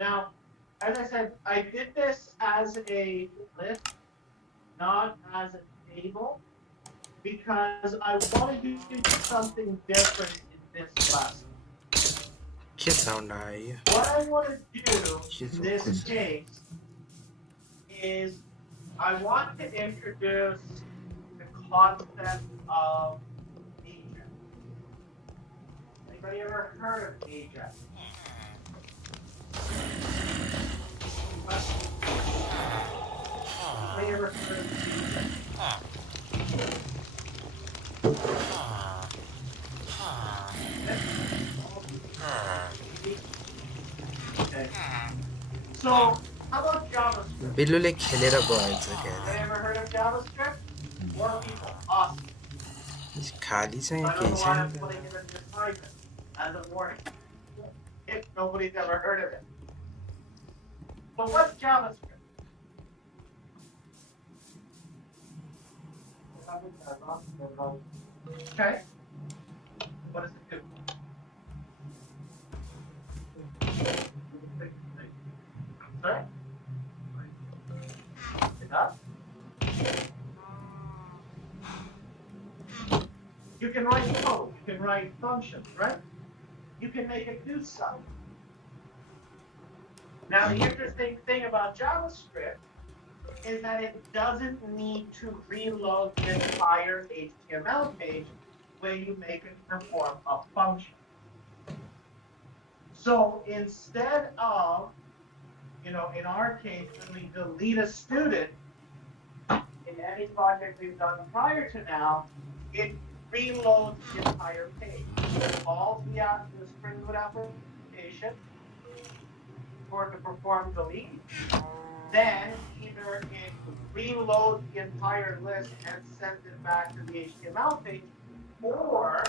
Now, as I said, I did this as a list, not as a table, because I want to do something different in this lesson. के sound आयो What I want to do के in जो this कसो case is I want to introduce the concept of Ajax. Anybody ever heard of Ajax? Anybody ever heard of Ajax? Okay. So, how about JavaScript? बिल्लुले खेलेर गएछ के Anybody ever heard of JavaScript? More people. Awesome. खाली छ So यहाँ I don't केही know why छैन I'm putting it in the assignment as a warning. If nobody's ever heard of it. So what's JavaScript? Okay. What does it do? Sorry? It does? You can write code, you can write functions, right? You can make it do stuff. Now, the interesting thing about JavaScript is that it doesn't need to reload the entire HTML page when you make it perform a function. So instead of, in our case, when we delete a student, in any project we've done prior to now, it reloads the entire page. All we have to the Spring Boot application for it to perform delete. Then either it reloads the entire list and sends it back to the HTML page, or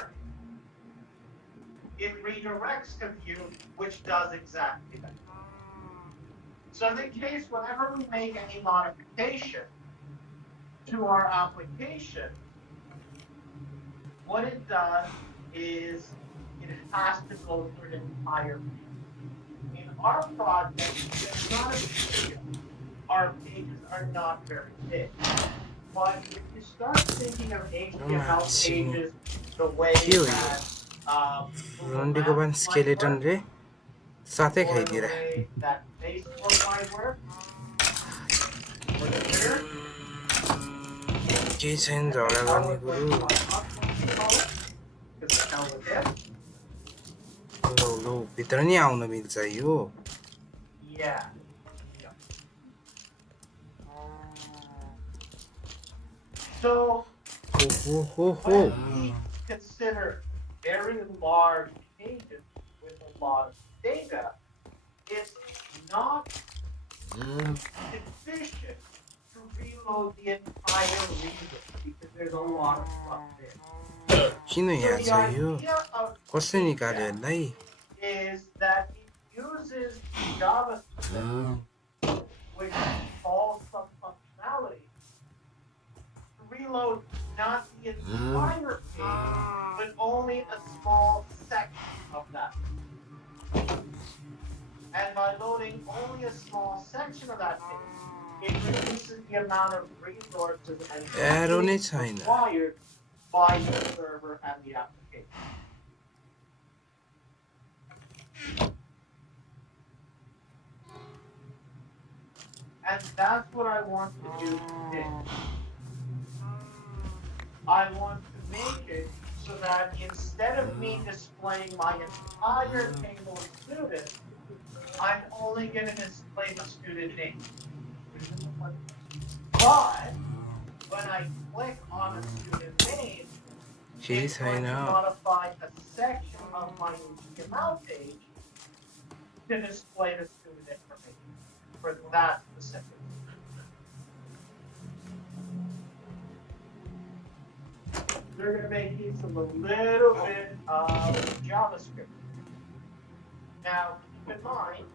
it redirects to view, which does exactly that. So in the case, whenever we make any modification to our application, what it does is it has to go through the entire page. In our project, it's not a big deal. Our pages are not very big. But if you start thinking of HTML pages the way that रन्डीको पनि skeleton रे साथै or the खाइदिएर way that Facebook might work, or Twitter, केही छैन झगडा that's how गर्ने it's कुरो going to call it, because it's how it is. लौ लौ भित्र नि आउन मिल्छ यो Yeah. So when we consider very large pages with a lot of data, it's not sufficient to reload the entire region because there's a lot of stuff there. किन यहाँ So छ the yo idea of कसले निकाल्यो यसलाई is that it uses JavaScript, which calls some functionality, to reload not the entire page, but only a small section of that. And by loading only a small section of that page, it reduces the amount of resources and arrow नै compute छैन required by the server and the application. And that's what I want to do today. I want to make it so that instead of me displaying my entire table of students, I'm only going to display the student name. But when I click on a student name, केही it's going छैन to modify a section of my HTML page to display the student information for that specific. They're going to make use of a little bit of JavaScript. Now, keep in mind,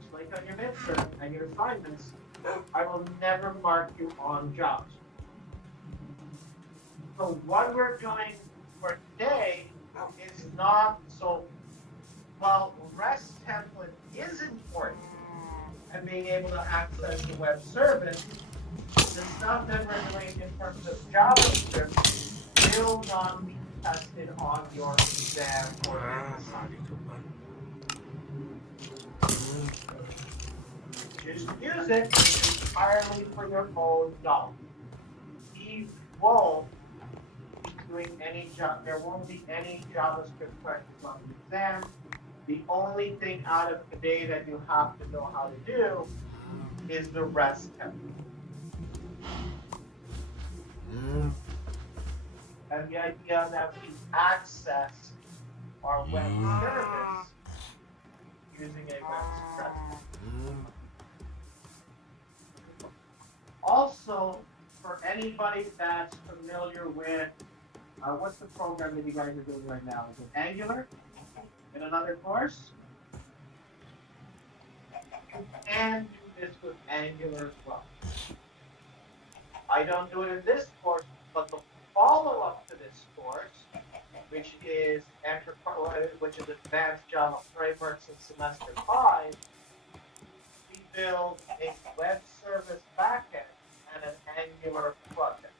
just like on your midterm and your assignments, I will never mark you on JavaScript. So what we're doing for today is not so while REST template is important and being able to access the web service, the stuff that we're doing in terms of JavaScript will not be tested on your exam or in the assignment. Choose to use it entirely for your own knowledge. He won't be doing any job. There won't be any JavaScript questions on the exam. The only thing out of today that you have to know how to do is the REST template. And the idea that we access our web service using a web service. Also, for anybody that's familiar with, what's the program that you guys are doing right now? Is it Angular in another course? You can do this with Angular as well. I don't do it in this course, but the follow-up to this course, which is Advanced Java Frameworks in Semester 5, we build a web service backend and an Angular frontend.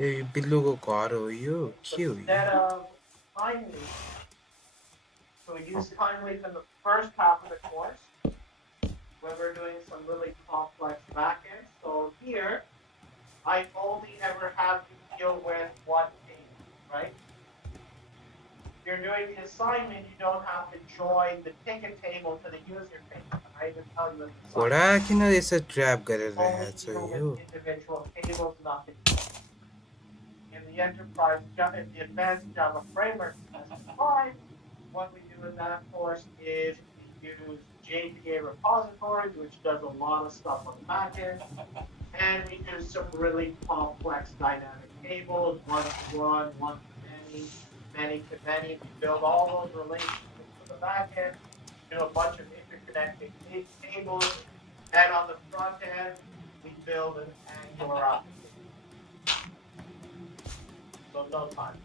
ए बिल्लुको घर हो यो के हो Instead of time leaf, so we use time leaf in the first half of the course when we're doing some really complex backends. So here, I only ever have to deal with one table, right? If you're doing the assignment, you don't have to join the ticket table to the user table. I even tell you in the assignment. घोडा किन यसो trap गरेर Only राखेको छ deal yo with individual tables, nothing. In the in the Advanced Java Framework Semester 5, what we do in that course is we use JPA repositories, which does a lot of stuff on the back end, and we do some really complex dynamic tables, one-to-one, one-to-many, many-to-many. We build all those relationships to the back end, do a bunch of interconnecting tables, and on the front end, we build an Angular application. So no time.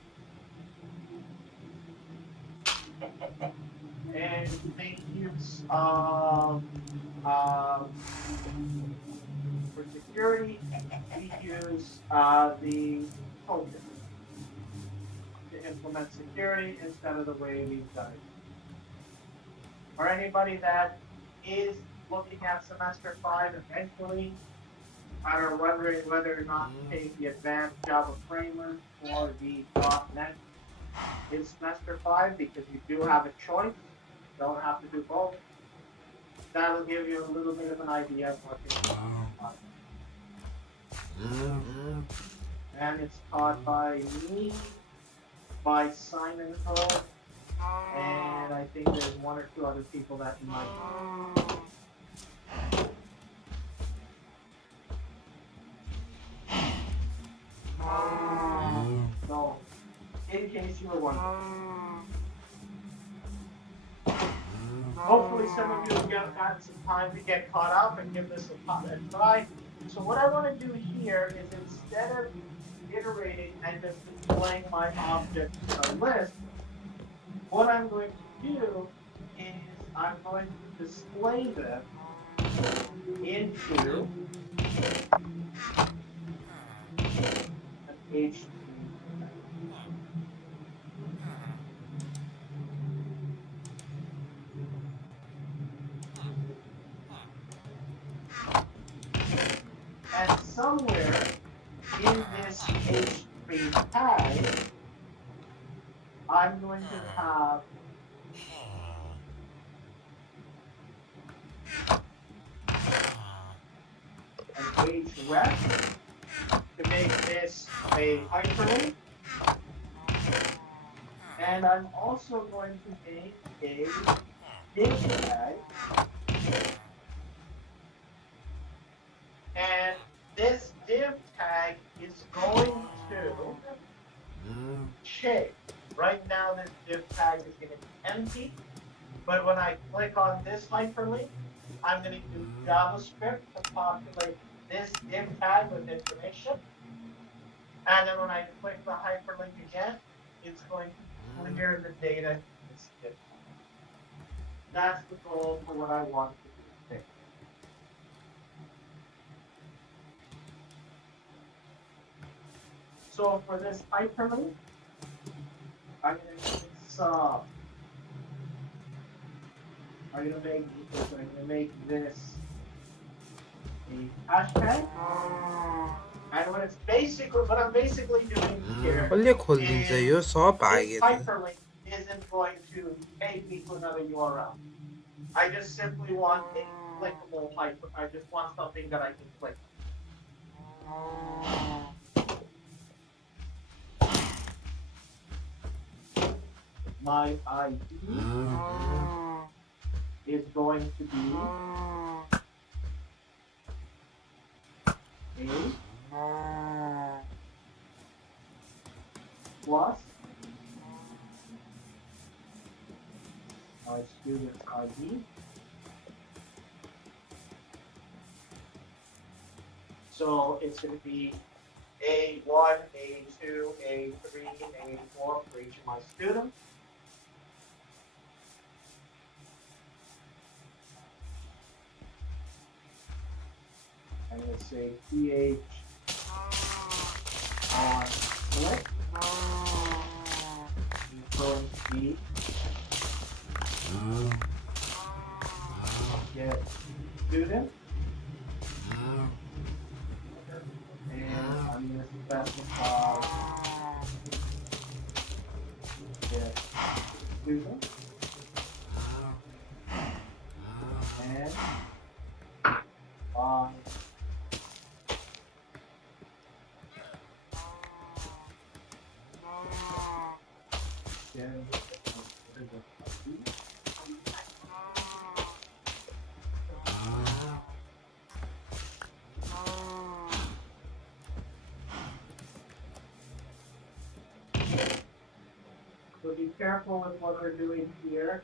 And make use of, for security, we use the token to implement security instead of the way we've done it. Or anybody that is looking at semester 5 eventually, and are wondering whether or not to take the Advanced Java Framework or the .NET in semester 5, because you do have a choice. You don't have to do both. That'll give you a little bit of an idea of what you're doing. And it's taught by me, by Simon Ho, and I think there's one or two other people that you might know. So, in case you were wondering. Hopefully some of you have gotten some time to get caught up and give this a try. So what I want to do here is, instead of iterating and just displaying my objects list, what I'm going to do is I'm going to display them into an HTML. And somewhere in this H3 tag, I'm going to have an href to make this a hyperlink. And I'm also going to make a div tag. And this div tag is going to change. Right now, this div tag is going to be empty. But when I click on this hyperlink, I'm going to use JavaScript to populate this div tag with information. And then when I click the hyperlink again, it's going to clear the data in this div tag. That's the goal for what I want to do. So for this hyperlink, I'm gonna make this a hashtag. And what I'm basically doing here कसले खोलिदिन्छ is यो सब this भाग्यो त hyperlink isn't going to take me to another URL. I just simply want a clickable hyper. I just want something that I can click. My ID is going to be a plus my student's ID. So it's going to be A1, A2, A3, A4 for each of my students. I'm going to say PH on click is going to be get student. And I'm going to specify get student. And on so be careful with what we're doing here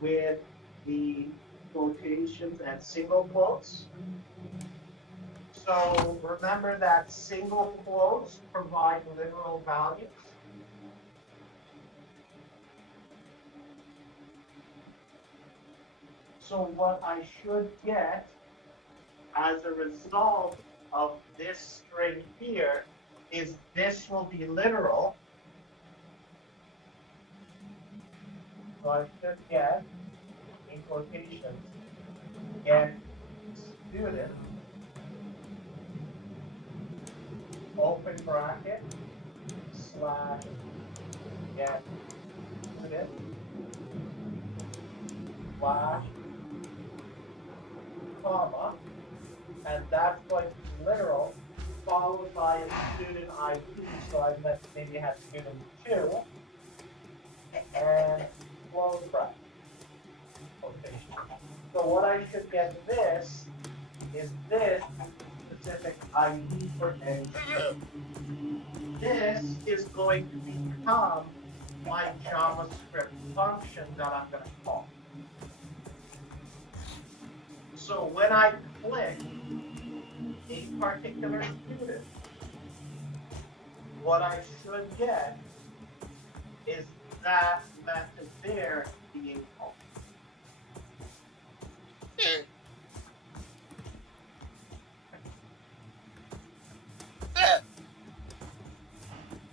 with the quotations and single quotes. So remember that single quotes provide literal values. So what I should get as a result of this string here is this will be literal. So I should get, in quotations, get student, open bracket, slash, get student, slash, comma, and that's going to be literal, followed by a student ID, so I maybe have student 2, and close bracket, quotation. So what I should get this is this specific ID for A. This is going to become my JavaScript function that I'm going to call. So when I click a particular student, what I should get is that method there being called.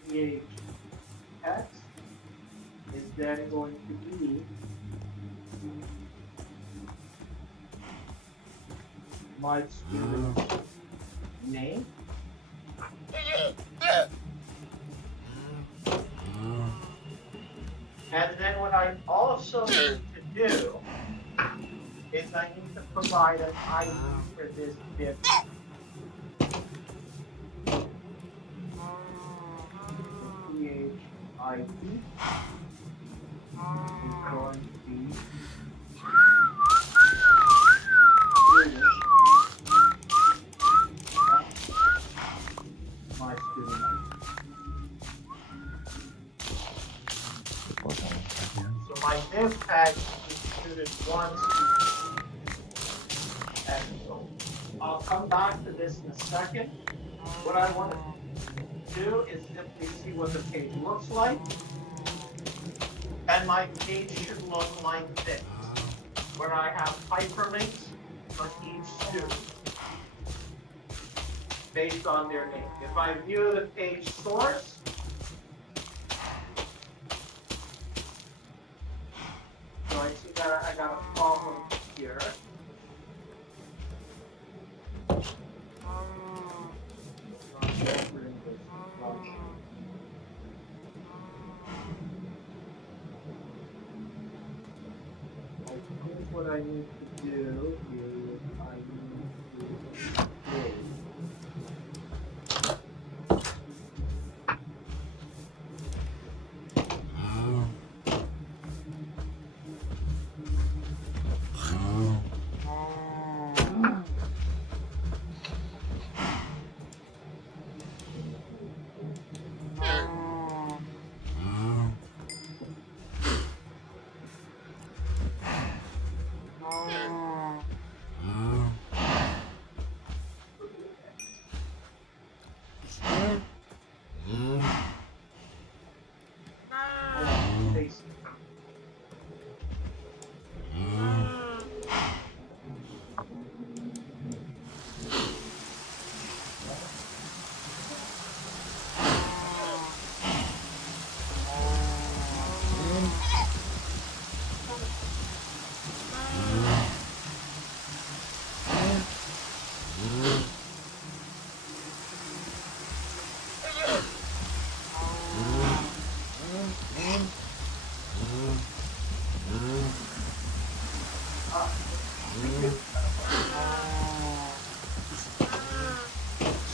PH text is then going to be my student's name. And then what I also need to do is I need to provide an ID for this div. PH ID is going to be my student ID. So my div tag is student 1, and so I'll come back to this in a second. What I want to do is simply see what the page looks like, and my page should look like this. where I have hyperlinks for each student based on their name. If I view the page source, so I see that I got a problem here. What I need to do is I need to update.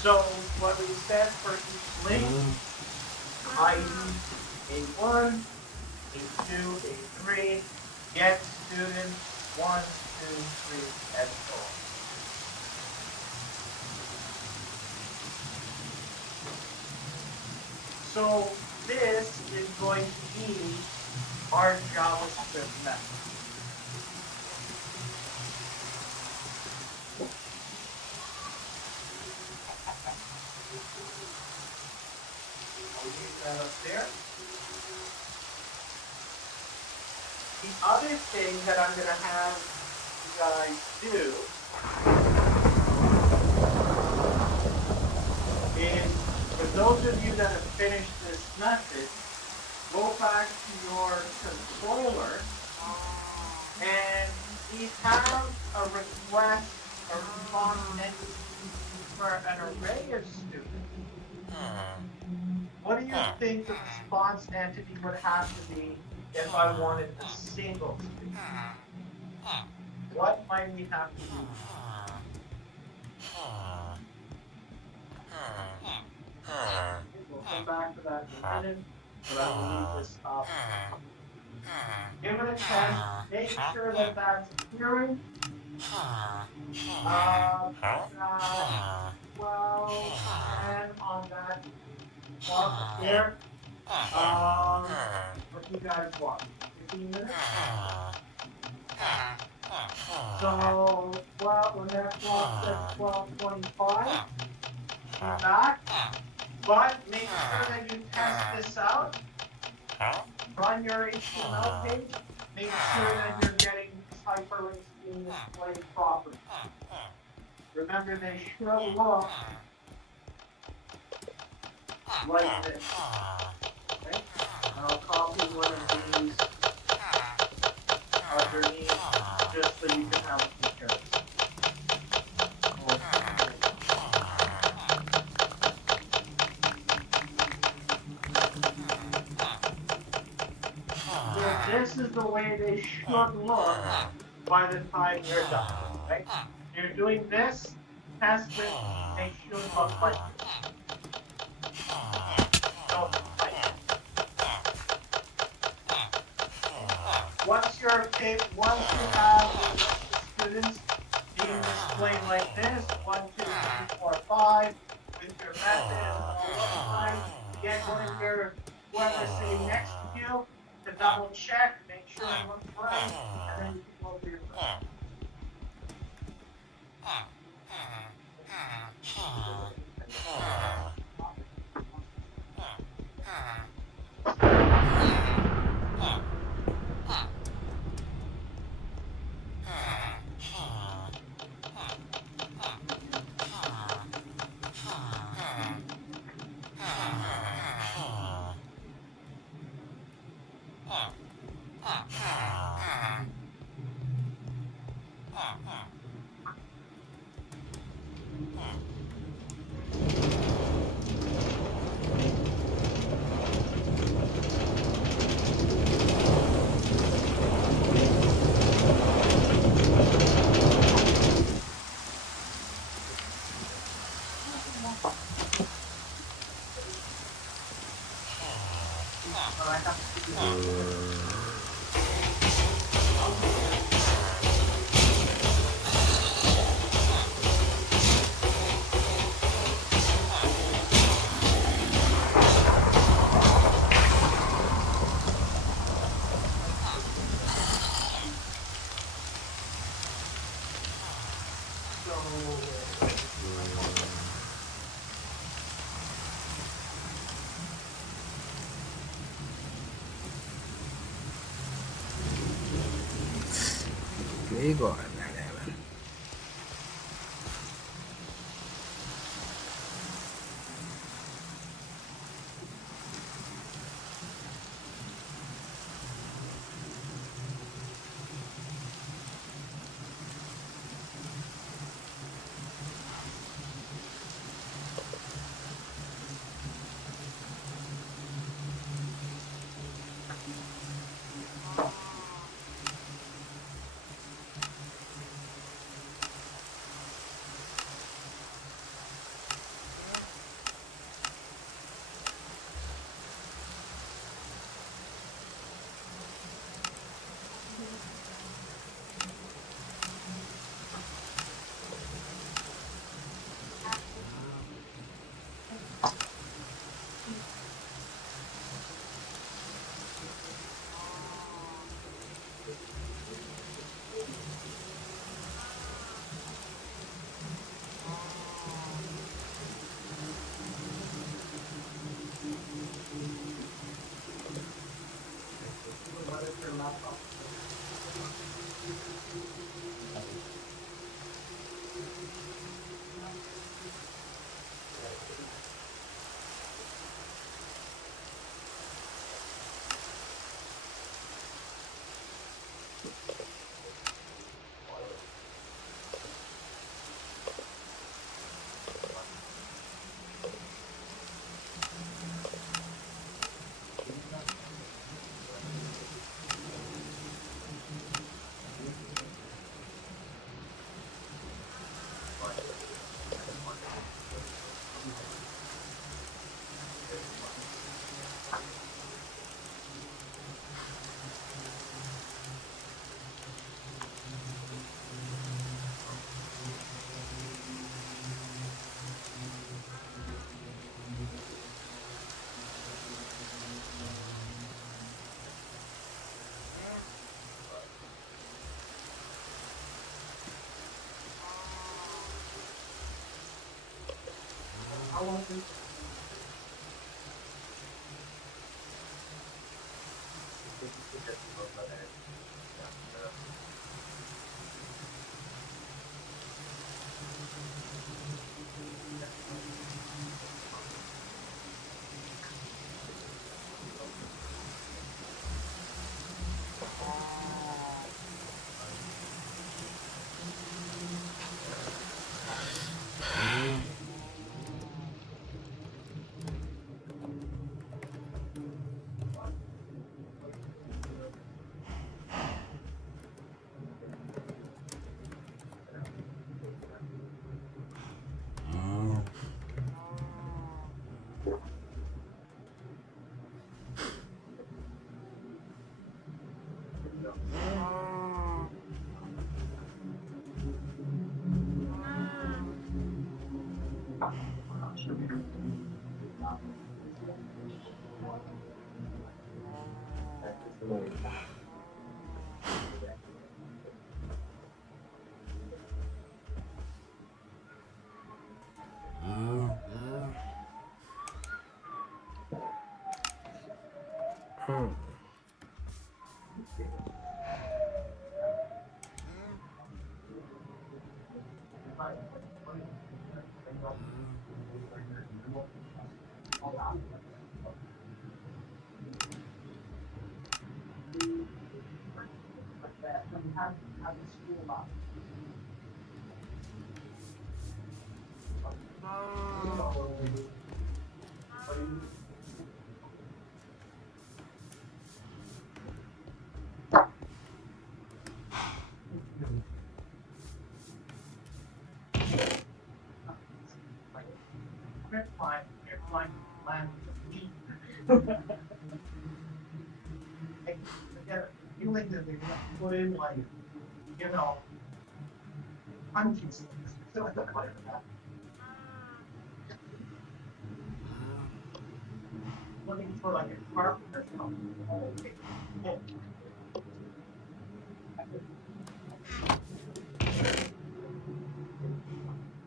So what we said for each link, ID A1, A2, A3, get student 1, 2, 3, and so on. So this is going to be our JavaScript method. I'll leave that up there. The other thing that I'm going to have you guys do is, for those of you that have finished this method, go back to your controller and we have a request, a response entity for an array of students. What do you think the response entity would have to be if I wanted a single student? What might we have to do? We'll come back to that in a minute, but I will leave this up. Give it a test, make sure that that's appearing. 12 and on that clock there. What do you guys want? 15 minutes? So, when that clock says 12:25, come back. But make sure that you test this out. Run your HTML page. Make sure that you're getting these hyperlinks being displayed properly. Remember, they should look like this. Okay? And I'll copy one of these underneath just so you can have a comparison. So this is the way they should look by the time you're done. Right? You're doing this, test it, they should look like this. Once you have a list of students being displayed like this, 1, 2, 3, 4, 5, with your method and all the time, get one of your whoever sitting next to you to double check, make sure it looks right, and then you can go through your process. But I have to do that. Cái gọi là What is your laptop? How long is it? Have a school lot. You're fine. You're fine. Land. willing to put in like, you know, hundreds of things. Looking for like a carpet or something.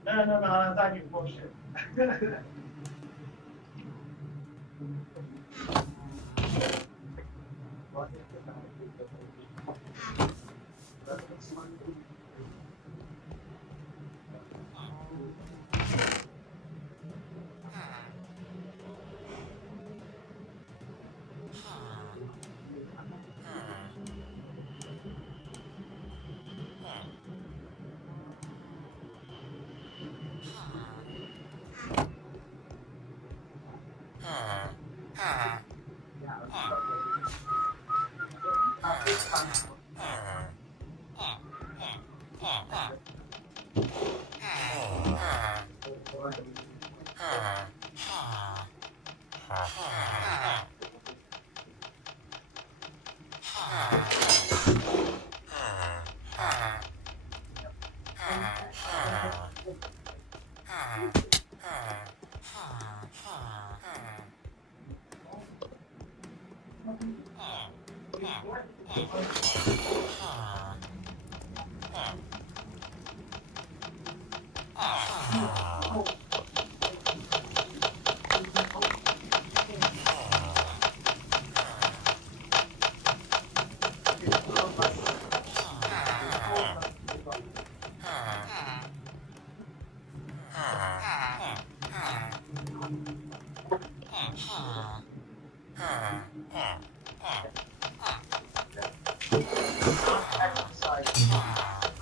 Oh, no, that's not your bullshit.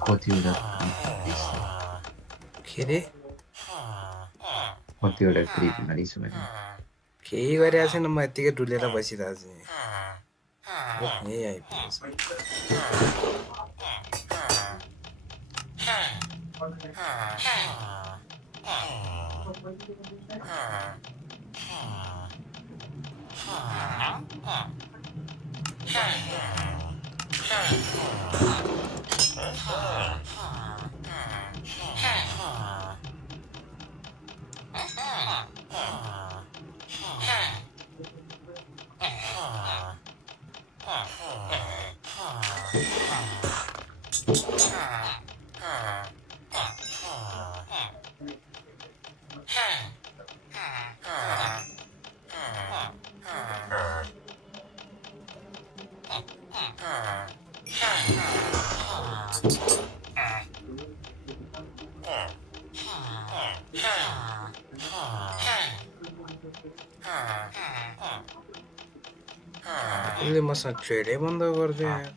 कतिवटा के अरे कतिवटा clip हालिछु भने केही गरिरहेको छैन म यत्तिकै डुलेर बसिरहेको छु यही आइपुगेछ यसले मसँग ट्रेडै बन्द गरिदियो यार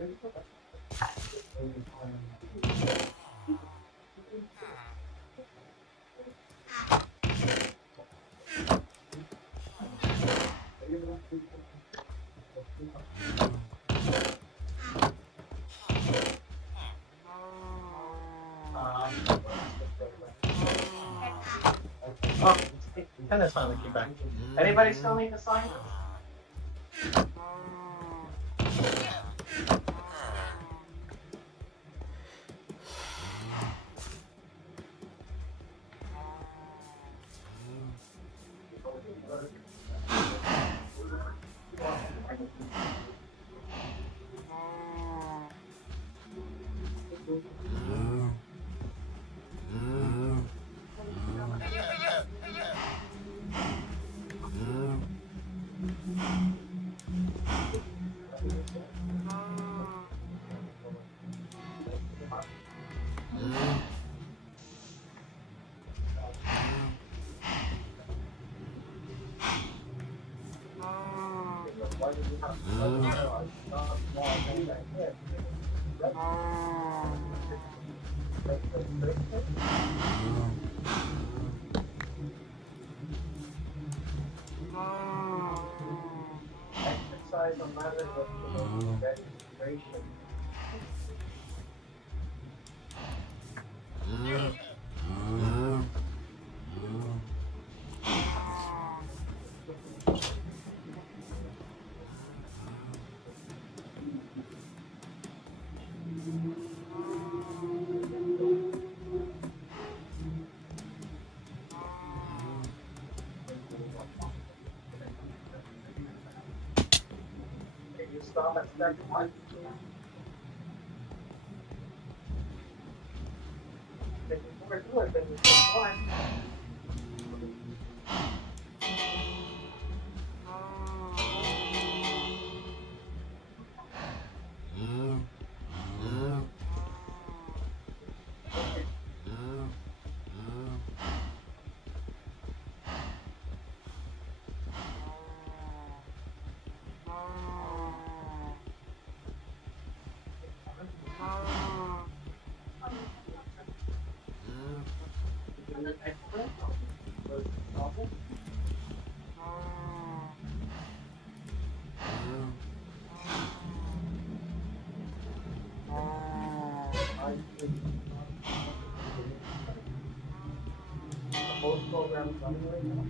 Oh, tennis finally came back. Anybody still need assignments? Exercise 11 was registration. You stop at step 1. If you never do it, then you step 1. Both programs running right now.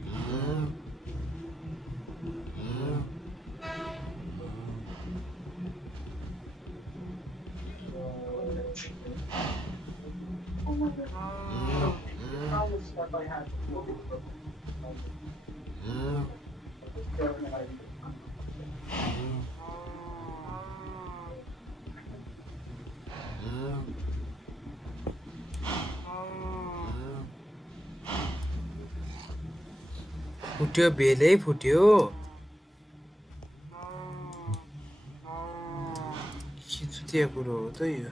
Probably start by having फुट्यो बेलै फुट्यो के कुरो हो त यो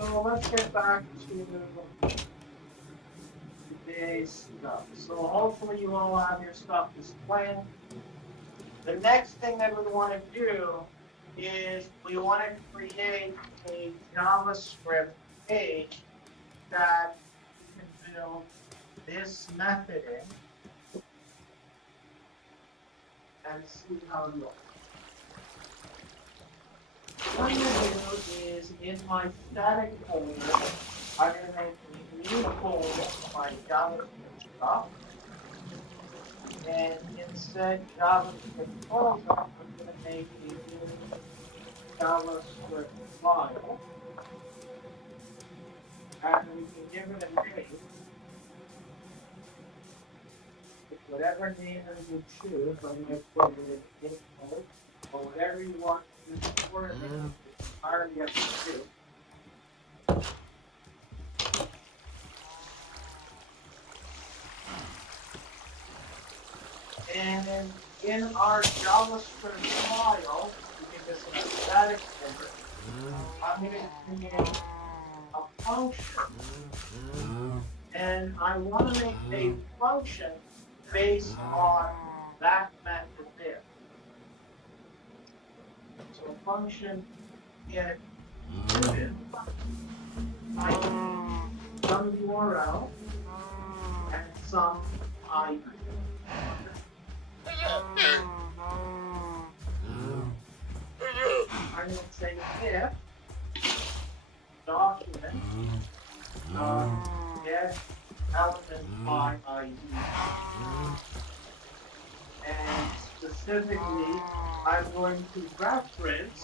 So let's get back to today's stuff. So hopefully you all have your stuff displayed. The next thing that we want to do is we want to create a JavaScript page that we can build this method in and see how it looks. What I'm going to do is in my static folder, I'm going to make a new folder for my JavaScript stuff. And instead JavaScript folder, I'm going to make a new JavaScript file. And we can give it a name. Whatever name you choose, I'm going to put it in info, or whatever you want to use for it. It's entirely up to you. And then in our JavaScript file, we make this in a static folder. I'm going to create a function, and I want to make a function based on that method there. So a function get student ID, some URL, and some ID. I'm going to say if document get element by ID. And specifically, I'm going to reference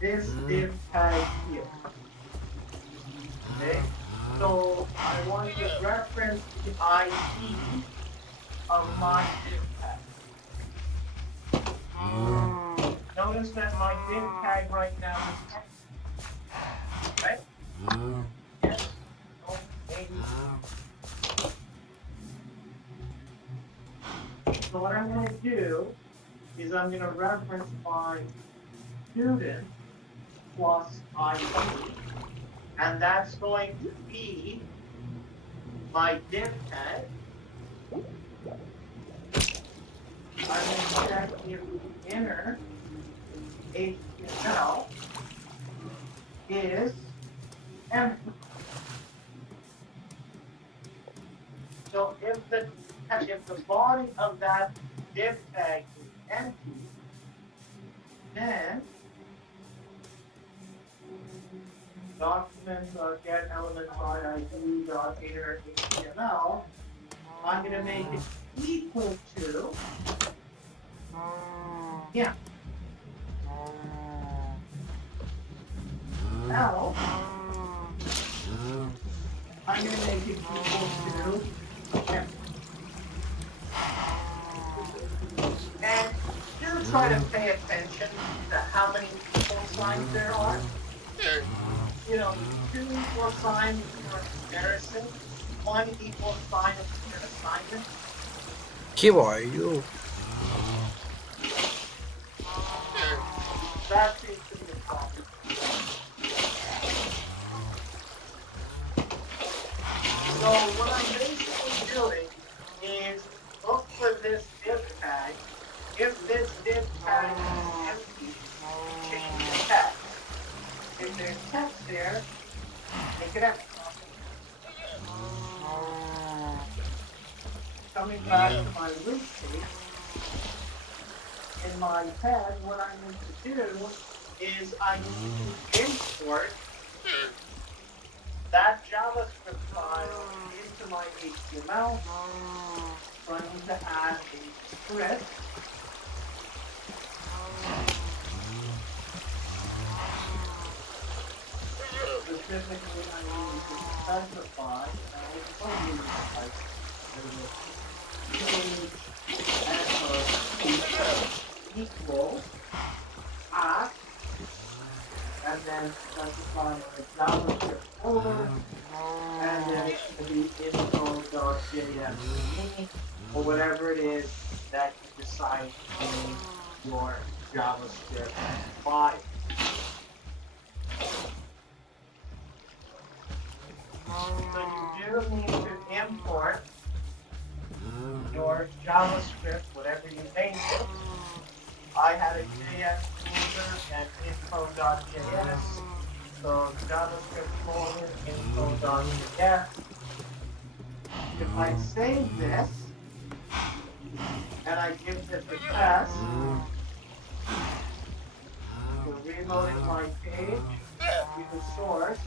this div tag here. Okay? So I want to reference the ID of my div tag. Notice that my div tag right now is text. Right? Yes? No? Maybe? So what I'm going to do is I'm going to reference my student plus ID, and that's going to be my div tag. I'm going to check if the inner HTML is empty. So if the body of that div tag is empty, then document.get element by ID dot inner HTML, I'm going to make it equal to Now, I'm going to make it equal to M. And do try to pay attention to how many equal signs there are. You know, 2 equal signs for comparison, 1 equal sign of an assignment. के भयो That seems to be a problem. So what I'm basically doing is look for this div tag. If this div tag is empty, change the text. If there's text there, make it empty. Coming back to my root case, in my head, what I need to do is I need to import that JavaScript file into my HTML. So I need to add a script. Specifically, I need to specify, and I will tell you equal at, and then specify a JavaScript folder, and then it's going to be info.js or whatever it is that you decide to name your JavaScript file. So you do need to import your JavaScript, whatever you name it. I had a JS folder and info.js. So JavaScript folder, info.js. If I save this and I give this a test, so reloading my page, view the source,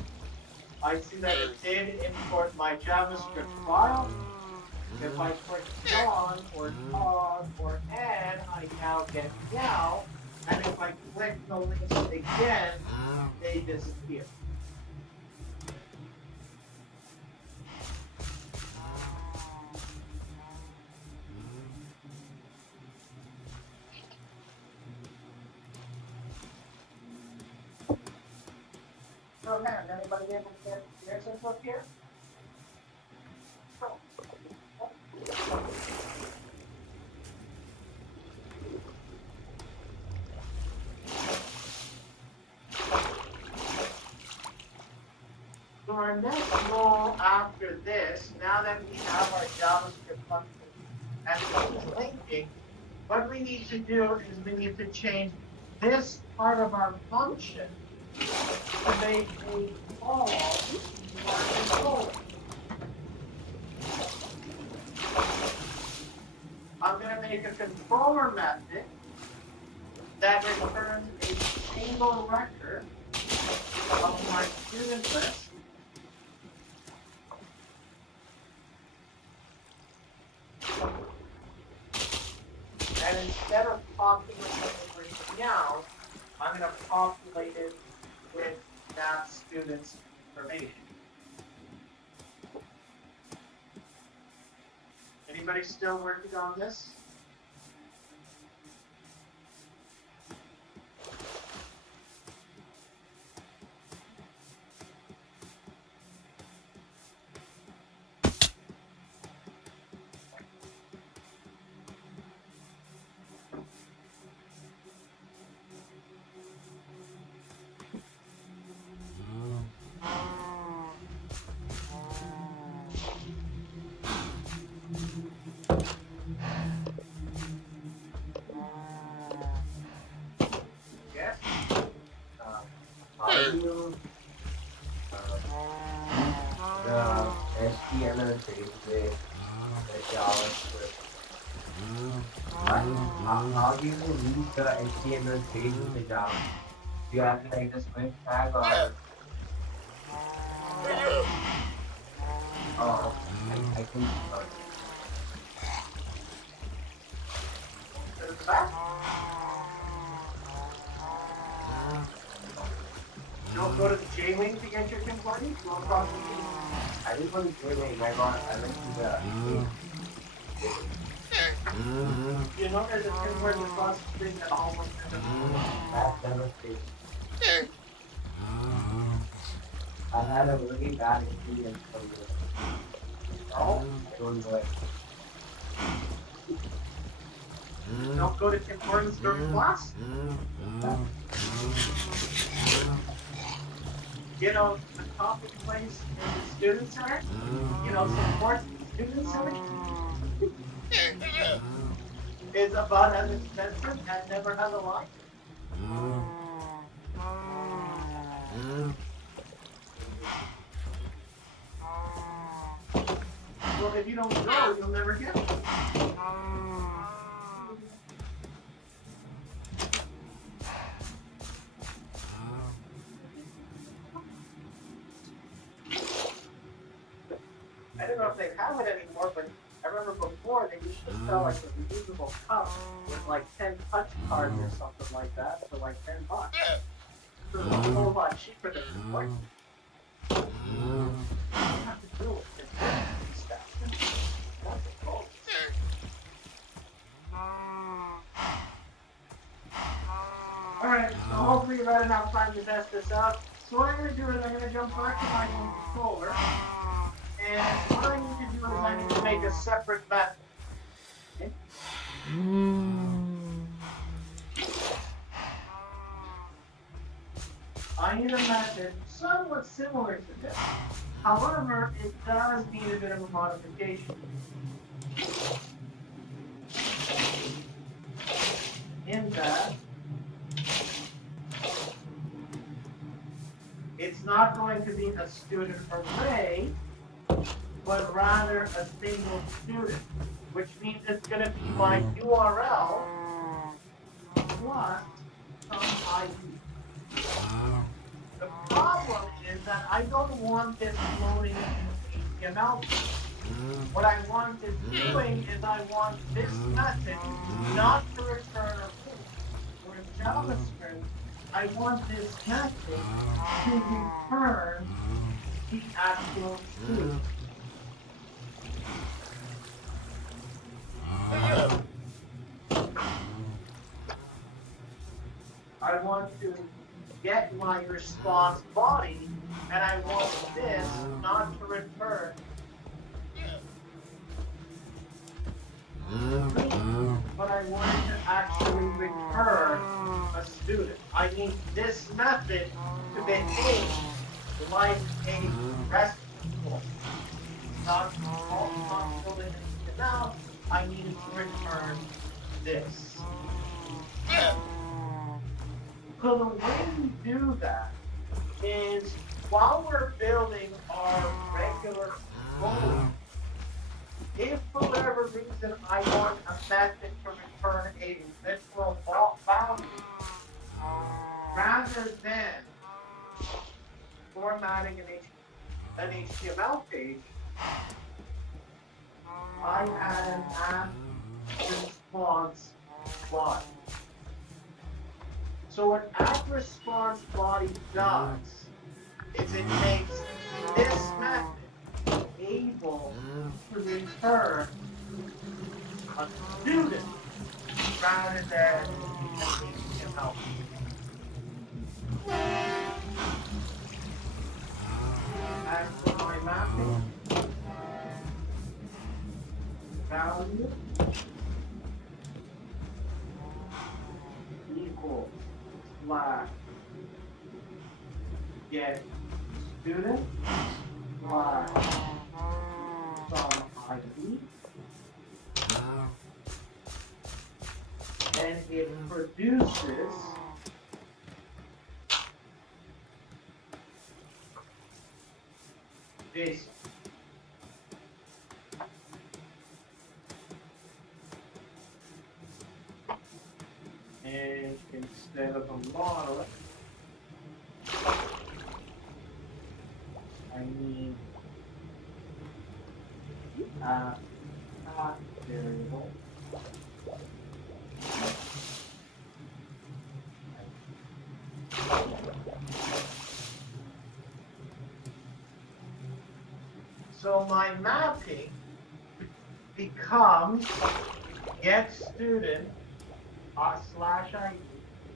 I see that it did import my JavaScript file. If I click on or pause or add, I now get now. And if I click the links again, they disappear. So man, anybody able to get the access up here? So our next goal after this, now that we have our JavaScript function and it's linking, what we need to do is we need to change this part of our function to make a call to our controller. I'm going to make a controller method that returns a single record of my student list. And instead of populating it with now, I'm going to populate it with that student's information. Anybody still working on this? Yes? How do you the HTML page with the JavaScript? How do you use the HTML page with the Java? Do you have like the Swift tag or? Oh, I think. Don't go to the J-Wing to get your complaint. Go across the street. I didn't want to do anything. I went to the. You know there's a template across the street that almost That demonstration. I had a really bad experience from this. Oh, I don't know it. don't go to Tim Hortons during class. You know, the coffee place in the student center, you know, support the student center is about as expensive and never has a line. Well, if you don't go, you'll never get it. I don't know if they have it anymore, but I remember before they used to sell like a reusable cup with like 10 touch cards or something like that for like $10. So it was a whole lot cheaper than it was. You have to deal with this stuff. That's a goal. Alright, so hopefully you've had enough time to test this out. So what I'm going to do is I'm going to jump back to my own controller. And what I need to do is I need to make a separate method. Okay? method somewhat similar to this. However, it does need a bit of a modification. In that it's not going to be a student array, but rather a single student, which means it's going to be my URL plus some ID. The problem is that I don't want this loading in HTML. What I want is doing is I want this method not to return a print. Whereas JavaScript, I want this method to return the actual truth. I want to get my response body, and I want this not to return. But I want it to actually return a student. I need this method to behave like a RESTful. Not building it now. I need it to return this. So the way we do that is while we're building our regular code, if for whatever reason I want a method to return a literal value, rather than formatting an HTML page, I add an app response body. So what app response body does is it makes this method able to return a student rather than an HTML. As for my mapping, value equals slash get student slash some ID, and it produces this. And instead of a model, I need a path variable. So my mapping becomes get student slash ID,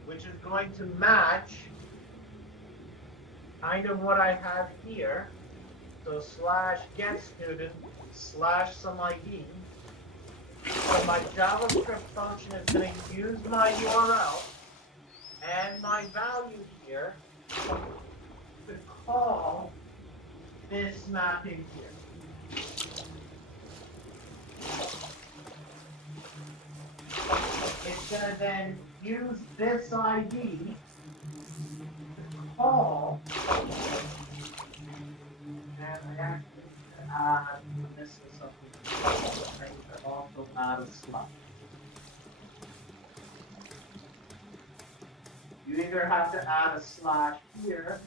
which is going to match kind of what I have here. So slash get student slash some ID. So my JavaScript function is going to use my URL and my value here to call this mapping here. It's going to then use this ID to call, and I actually add, this is something I can also add a slot. You either have to add a slash here,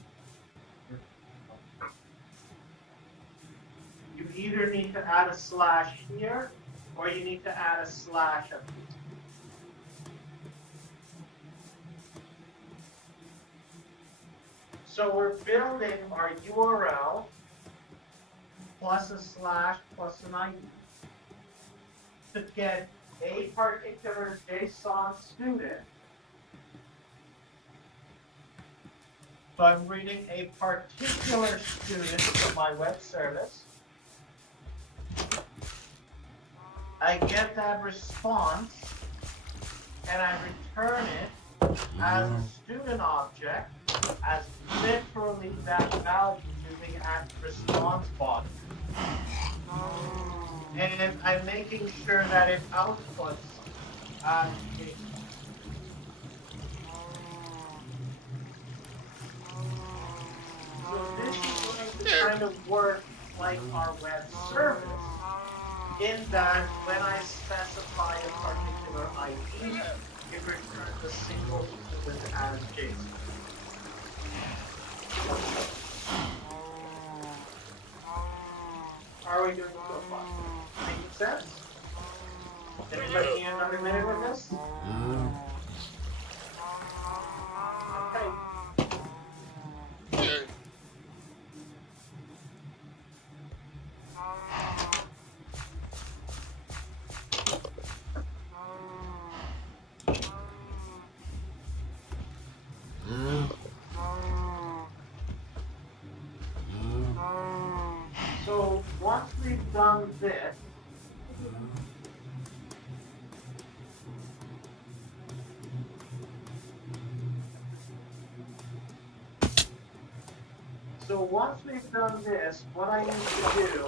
you either need to add a slash here, or you need to add a slash up here. So we're building our URL plus a slash plus an ID to get a particular JSON student. So I'm reading a particular student from my web service. I get that response and I return it as a student object. as literally that value using at response body. And I'm making sure that it outputs as JSON. So this is going to kind of work like our web service, in that when I specify a particular ID, it returns a single student as JSON. How are we doing so far? Making sense? Anybody need another minute with this? Okay. So once we've done this, what I need to do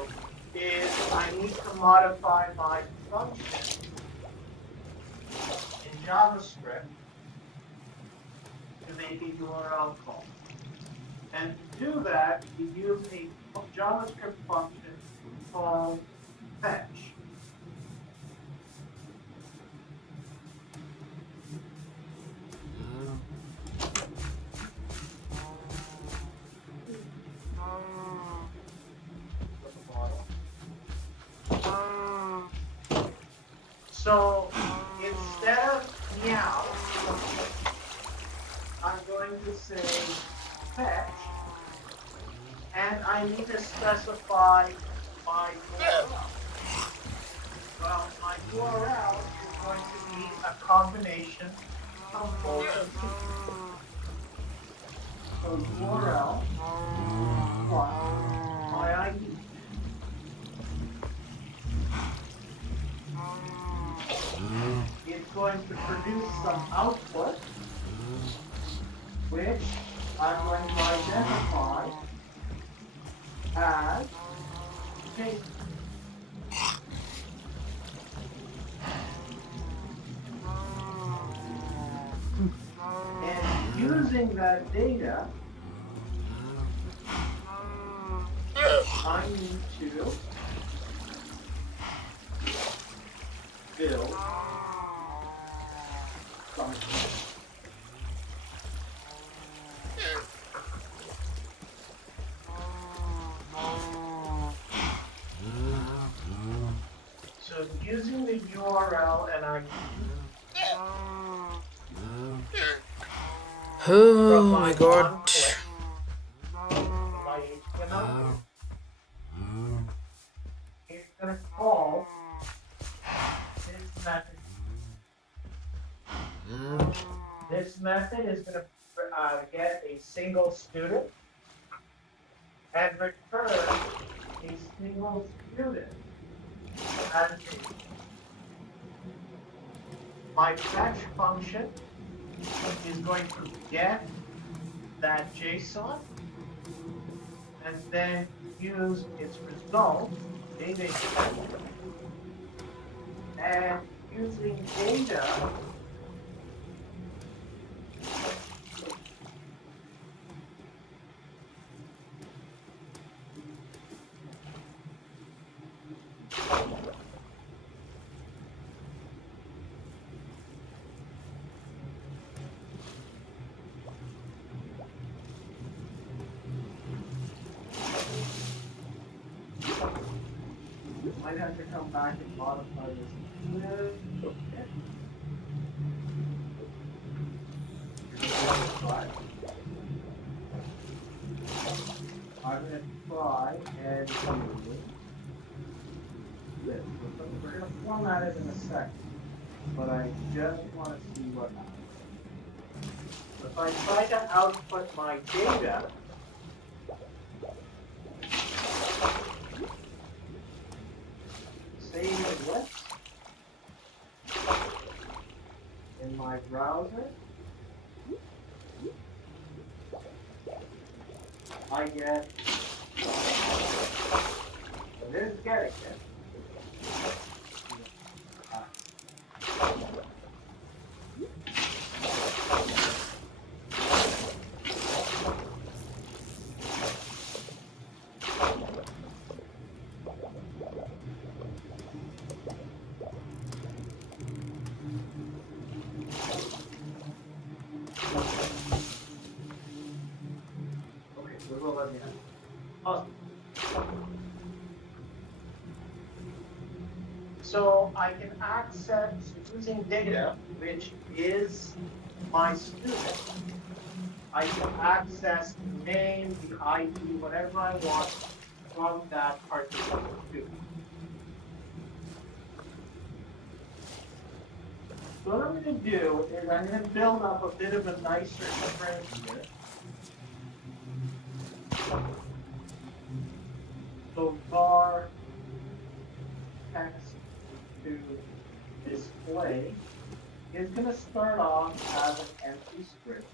is I need to modify my function in JavaScript to make a URL call. And to do that, we use a JavaScript function called fetch. So instead of meow, I'm going to say fetch, and I need to specify my URL. Well, my URL is going to be a combination of both of these. So URL plus my ID. It's going to produce some output, which I'm going to identify as JSON. And using that data, I need to build something. So using the URL and ID Oh my god. my HTML, it's going to call this method. This method is going to get a single student and return a single student as a my fetch function is going to get that JSON and then use its result, data, and using data might have to come back and modify this. I'm going to try and do this. We're going to format it in a second, but I just want to see what happens. So if I try to output my data, save it with in my browser. I get, so this is getting it. Okay, so we'll let me know. Awesome. So I can access using data, which is my student. I can access the name, the ID, whatever I want from that particular student. So what I'm going to do is I'm going to build up a bit of a nicer string here. So var text to display is going to start off as an empty string.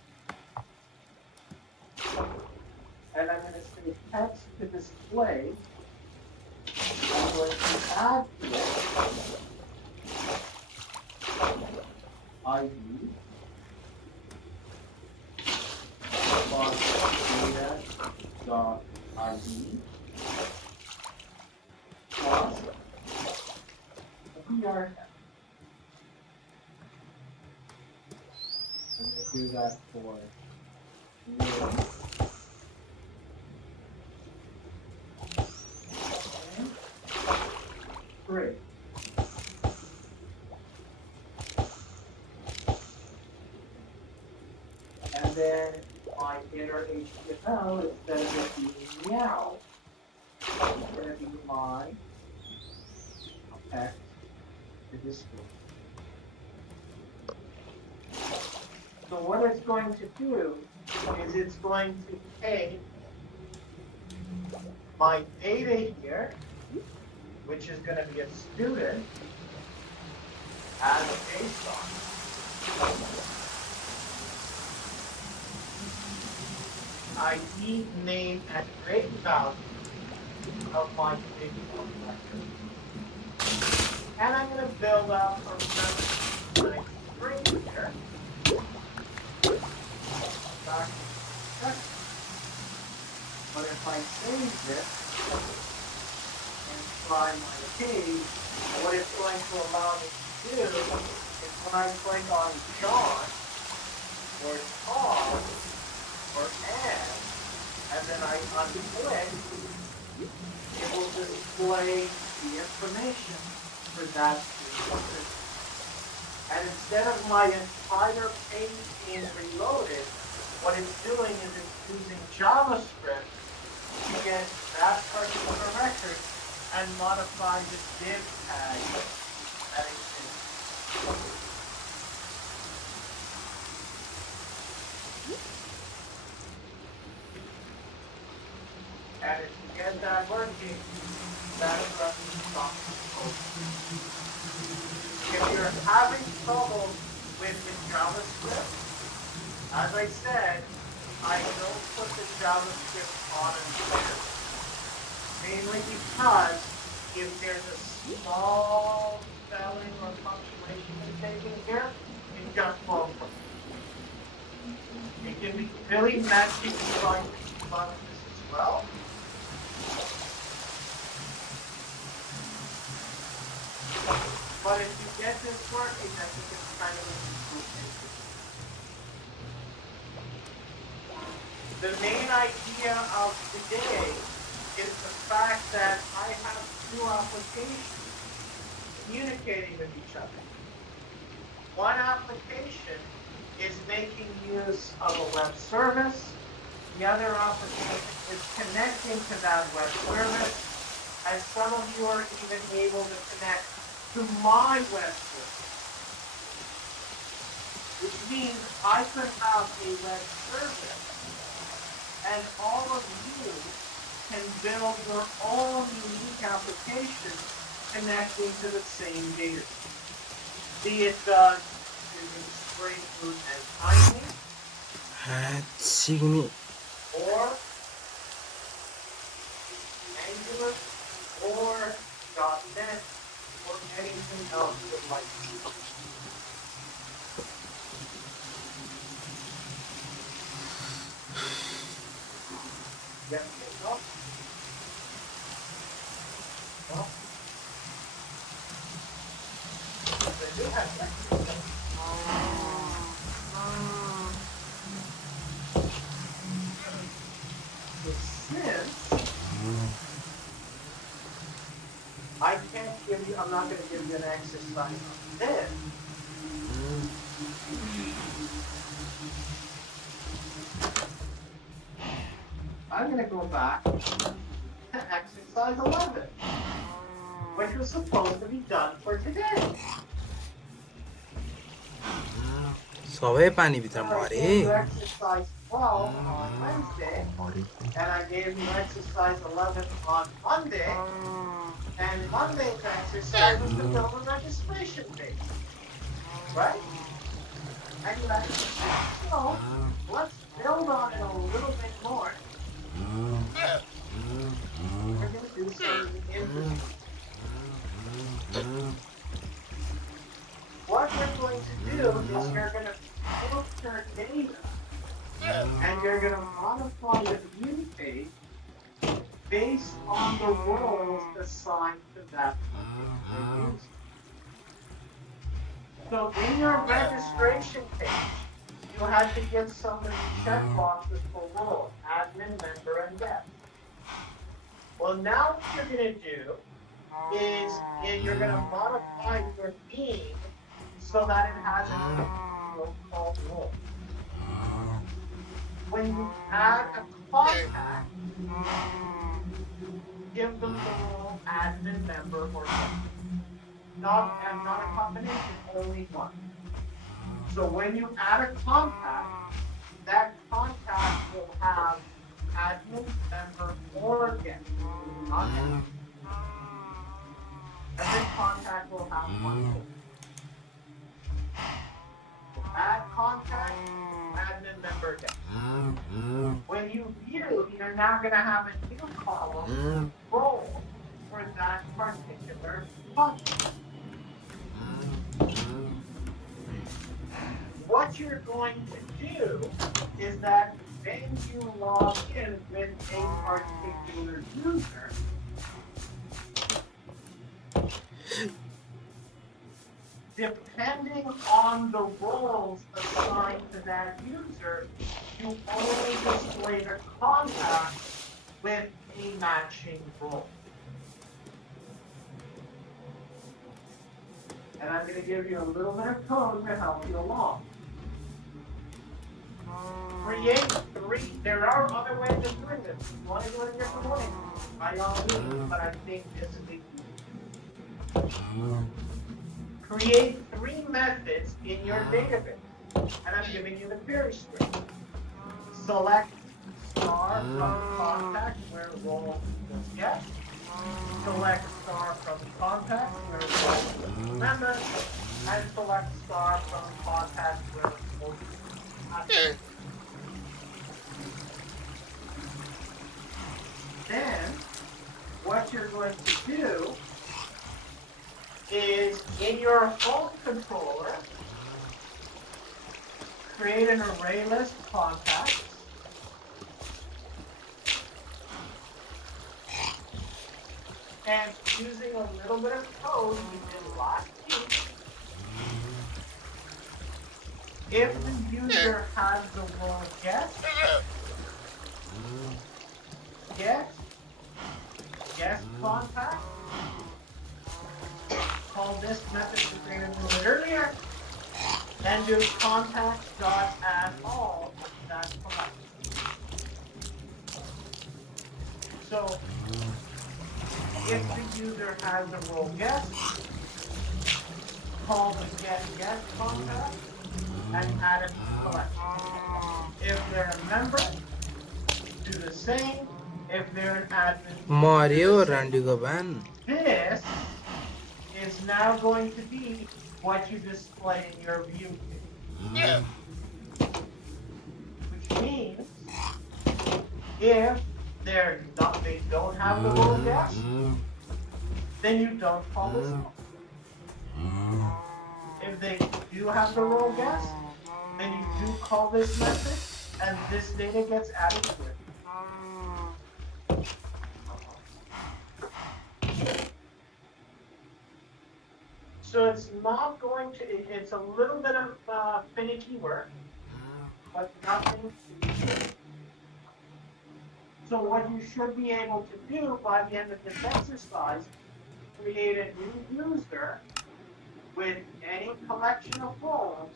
And I'm going to say text to display. I'm going to add to it ID data dot ID plus PR. I'm going to do that for name. Great. And then my inner HTML, instead of it being meow, it's going to be my text to display. So what it's going to do is it's going to take my data here, which is going to be a student, as a JSON. ID, name, and grade value of my data record. And I'm going to build up a my string here. But if I save this and try my page, what it's going to allow me to do is when I click on John or Tom or Anne, and then I unclick, it will display the information for that student. And instead of my entire page being reloaded, what it's doing is it's using JavaScript to get that particular record and modify the div tag that exists. And if you get that working, that's what we talk about. If you're having trouble with the JavaScript, as I said, I don't put the JavaScript on and clear. Mainly because if there's a small spelling or punctuation mistake here, it just won't work. It can be really messy trying to debug this as well. But if you get this working, I think it's kind of an improvement. The main idea of today is the fact that I have two applications communicating with each other. One application is making use of a web service. The other application is connecting to that web service. And some of you are even able to connect to my web service. Which means I could have a web service and all of you can build your own unique application connecting to the same data. Be it using Spring Boot and Tiny, 지금이 or or .net or anything else you would like to use. Yes, no? No? They do have exercise. So since I can't give you, I'm not going to give you an exercise on this. I'm going to go back to exercise 11, which was supposed to be done for today. सबै पानी भित्र I मरे gave you exercise 12 on Wednesday, 머리 and I gave you exercise 11 on Monday, and Monday's exercise was to build a registration page, right? And you actually said, so let's build on it a little bit more. We're going to do something interesting. What you're going to do is you're going to filter data and you're going to modify the view page based on the roles assigned to that particular user. So in your registration page, you had to give somebody checkboxes for roles, admin, member, and guest. Well, now what you're going to do is you're going to modify your theme so that it has a called role. When you add a contact, give them the role admin, member, or guest. Not a combination, only one. So when you add a contact, that contact will have admin, member, or guest. Not guest. Every contact will have one role. Add contact, admin, member, guest. When you view, you're now going to have a new column role for that particular contact. What you're going to do is that when you log in with a particular user, depending on the roles assigned to that user, you only display the contact with a matching role. And I'm going to give you a little bit of code to help you along. Create 3, there are other ways of doing this. If you want to do it a different way, by all means, but I think this is the create 3 methods in your database. And I'm giving you the query string. Select star from contact where role was guest. Select star from contact where role was member. And select star from contact where role was admin. Then, what you're going to do is in your home controller, create an array list contacts. And using a little bit of code we did last week, if the user has the role guest, contact, call this method we created a little bit earlier, and do contact.addAll that collect. So if the user has the role guest, call the get contact and add it to collect. If they're a member, do the same. If they're an admin, मर्यो रान्डीको भान this is now going to be what you display in your view page. Which means if they don't have the role guest, then you don't call this off. If they do have the role guess, then you do call this method, and this data gets added to it. So it's not going to, it's a little bit of finicky work, but nothing. So what you should be able to do by the end of this exercise, create a new user with any collection of roles,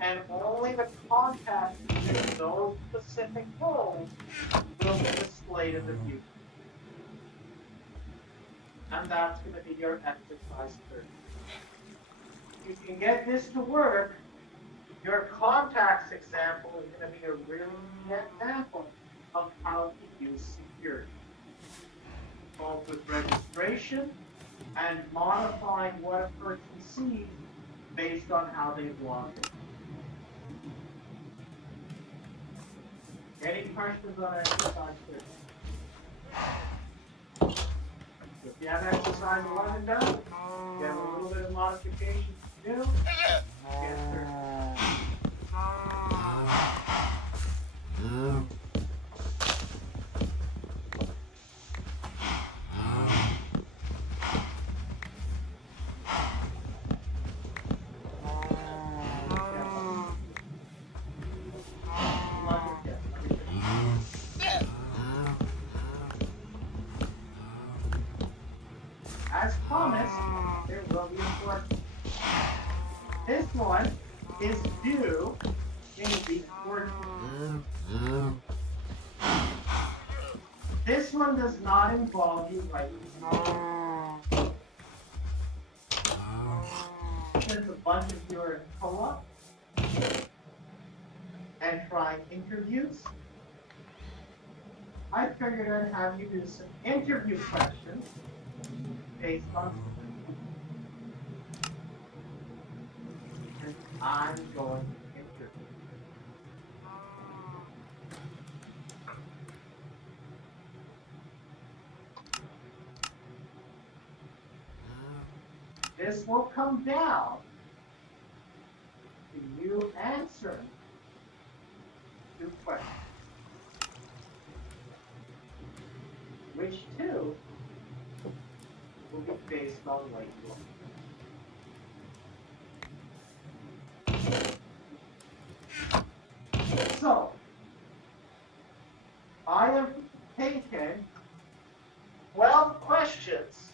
and only the contacts in those specific roles will be displayed in the view. And that's going to be your exercise 30. If you can get this to work, your contacts example is going to be a really neat example of how to use security, both with registration and modifying what a person sees based on how they've logged in. Any questions on exercise 30? If you have exercise 11 done, you have a little bit of modification to do, get 30. As promised, there will be a short. This one is due in week 14. This one does not involve you writing. Since a bunch of you are in co-op and trying interviews, I figured I'd have you do some interview questions based on and I'm going to interview. This will come down to you answering 2 questions. Which 2 will be based on what you want. So, I have taken 12 questions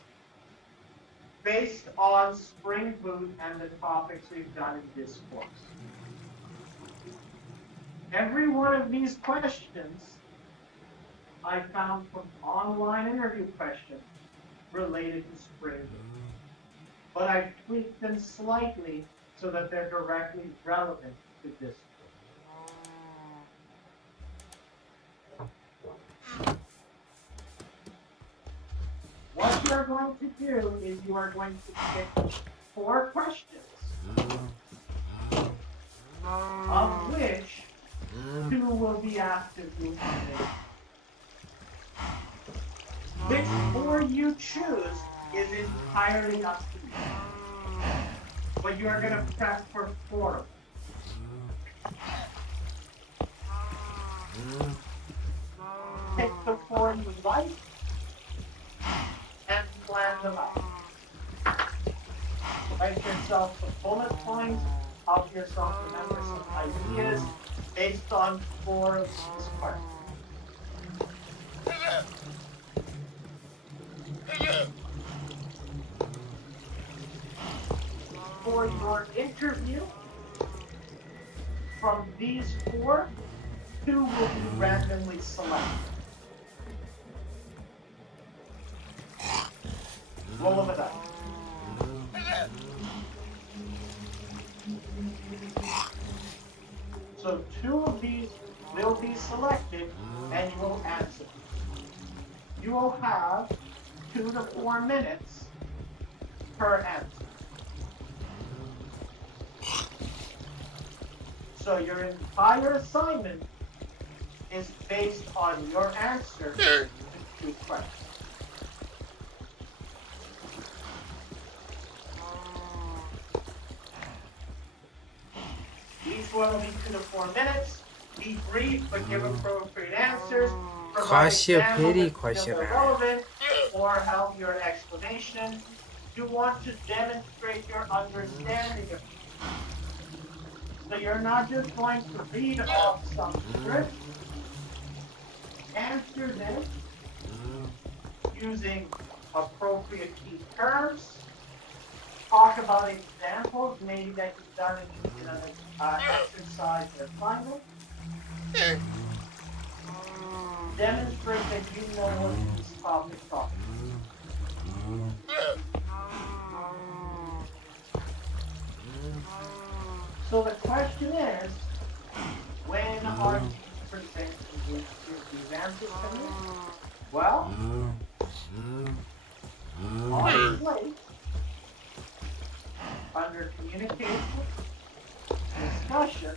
based on Spring Boot and the topics we've done in this course. Every one of these questions I found from online interview questions related to Spring Boot. But I've tweaked them slightly so that they're directly relevant to this course. What you are going to do is you are going to pick 4 questions, of which 2 will be asked of you. Which 4 you choose is entirely up to you. But you are going to prep for 4 of them. Pick the 4 you like and plan them out. Write yourself some bullet points, help yourself remember some ideas based on 4 of these questions. For your interview, from these 4, 2 will be randomly selected. Roll of a dice. So 2 of these will be selected and you will answer. You will have 2 to 4 minutes per answer. So your entire assignment is based on your answer to 2 questions. Each one will be 2 to 4 minutes. Be brief, but give appropriate answers. Provide Question, examples very that feel question. relevant or help your explanation. You want to demonstrate your understanding of it. So you're not just going to read off some script. Answer this using appropriate key terms. Talk about examples, maybe that you've done in an exercise or assignment. Demonstrate that you know what these topics are. So the question is, when are you presenting these answers to me? Well, on the plate, under communication, discussion,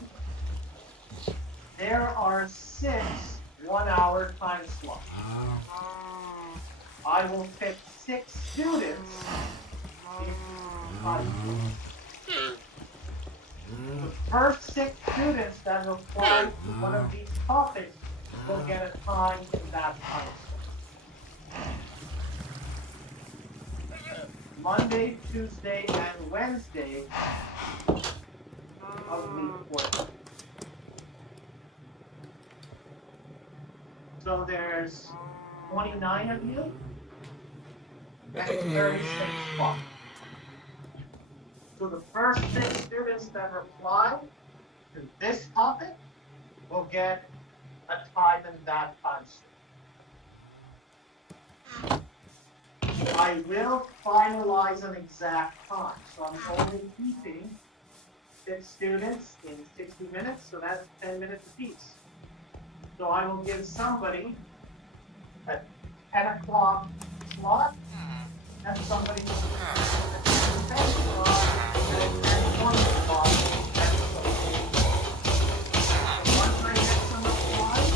there are 6 one-hour time slots. I will pick 6 students in time slots. The first 6 students that reply to one of these topics will get a time in that time slot. Monday, Tuesday, and Wednesday of week 14. So there's 29 of you and 36 spots. So the first 6 students that reply to this topic will get a time in that time slot. I will finalize an exact time. So I'm only keeping 6 students in 60 minutes, so that's 10 minutes apiece. So I will give somebody a 10 o'clock slot, and somebody will a 10 slot, and a 20 slot, and so on. Once I get some replies,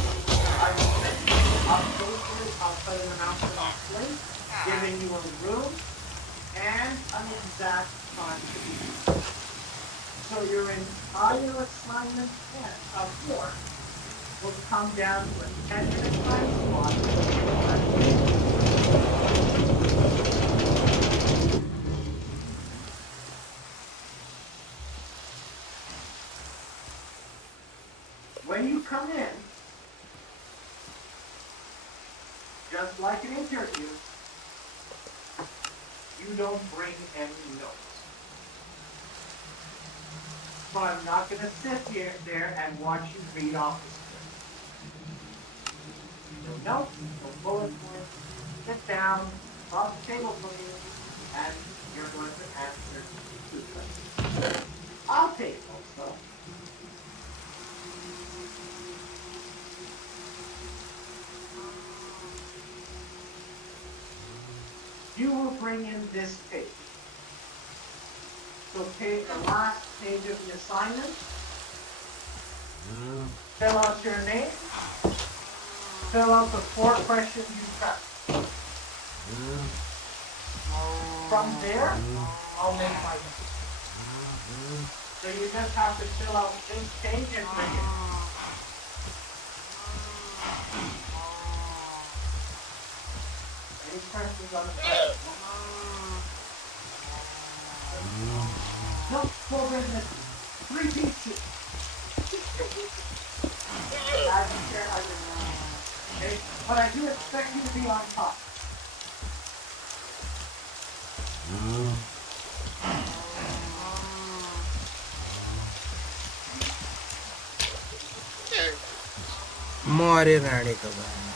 I will send you updated, I'll put an announcement on plate, giving you a room and an exact time to be. So your entire assignment of work will come down to a 10-minute time slot. When you come in, just like an interview, you don't bring any notes. So I'm not going to sit there and watch you read off the script. No notes, no bullet points. Sit down, across the table from you, and you're going to answer 2 questions. I'll take notes though. You will bring in this page. So take the last page of the assignment. Fill out your name. Fill out the 4 questions you prepped. From there, I'll make my notes. So you just have to fill out this page and bring it. Any questions on the question? No, 4 minutes. 3 pieces. I don't care how you know. Okay? But I do expect you to be on top. मरे राणीको बारेमा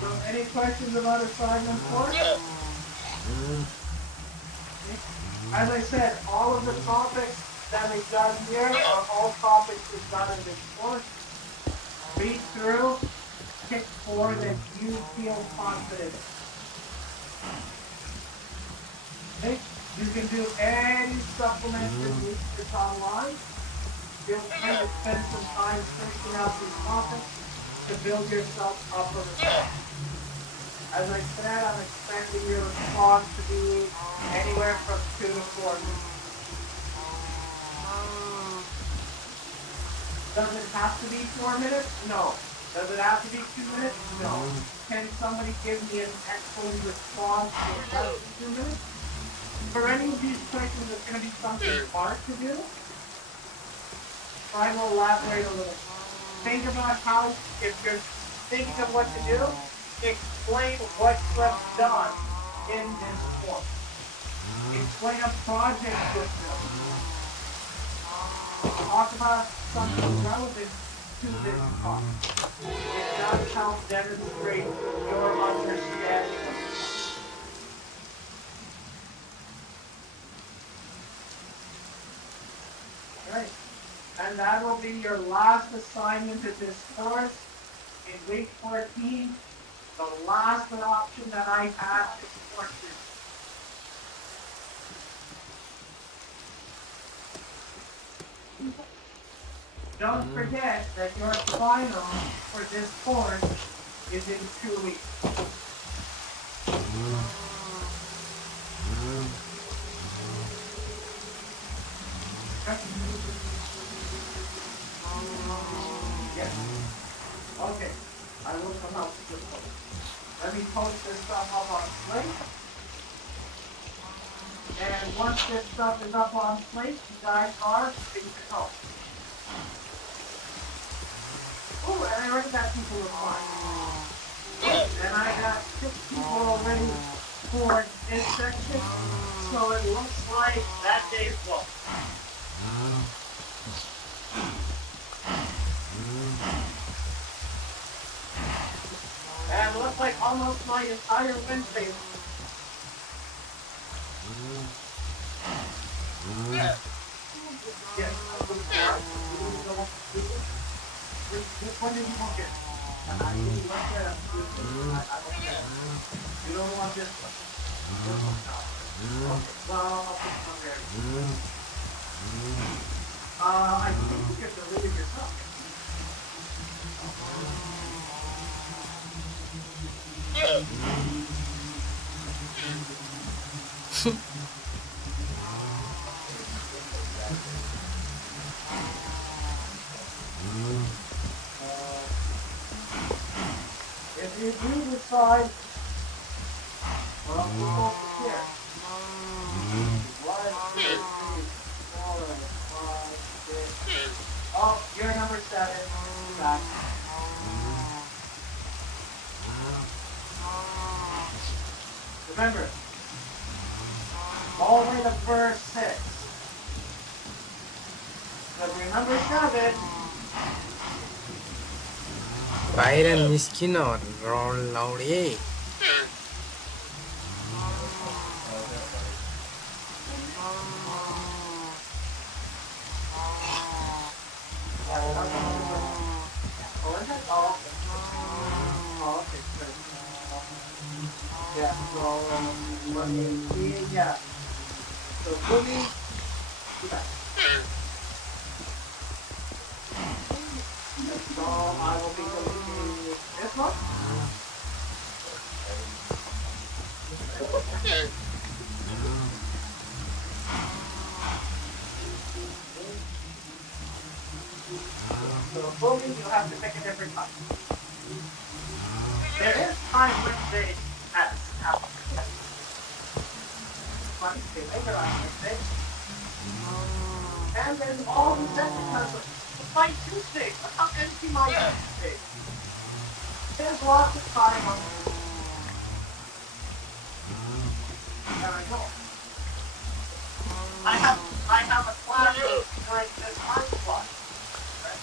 So any questions about assignment 4? As I said, all of the topics that we've done here are all topics we've done in this course. Read through, pick 4 that you feel confident in. Okay? You can do any supplement your research online. Feel free to spend some time searching out these topics to build yourself up a response. As I said, I'm expecting your response to be anywhere from 2 to 4 minutes. Does it have to be 4 minutes? No. Does it have to be 2 minutes? No. Can somebody give me an excellent response in less than 2 minutes? For any of these questions, it's going to be something hard to do. Try to elaborate a little. Think about how, if you're thinking of what to do, explain what you have done in this course. Explain a project with them. Talk about something relevant to this talk. It does help demonstrate your understanding of it. Right. And that will be your last assignment of this course in week 14. The last option that I have to support you. Don't forget that your final for this course is in 2 weeks. Yes. Okay. I will come out with this one. Let me post this stuff up on Slate. And once this stuff is up on Slate, you guys are free to go. Oh, and I already got people replying. And I got 6 people already for this section. So it looks like that day's booked. And it looks like almost my entire Wednesday. Yes. Which one did you book it? I didn't look at it. You don't want this one. Okay, well, I'll put it on there. I think you get to read it yourself. If you do decide, well, we'll go here. 1, 2, 3, 4, 5, 6. Oh, you're number 7. Back. Remember, all the way to verse 6. So remember 7. Byron miskin or roll loudly. Yeah, so let me see, yeah. So Boogie, do that. So I will be deleting this one. So Boogie, you have to pick a different time. There is time Wednesday at Monday, later on Wednesday. And then all the second my Tuesday. Look how empty my Tuesday. There's lots of time on there I go. I have a class during this time slot. Right?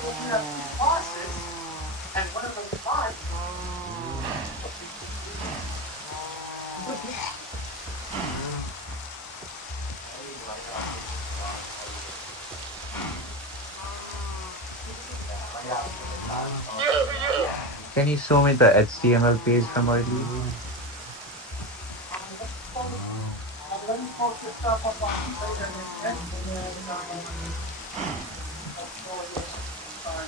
So we have 2 classes, and one of them is mine. Can you show me the HTML page from earlier? Let me post it stuff up on later in the and then before you start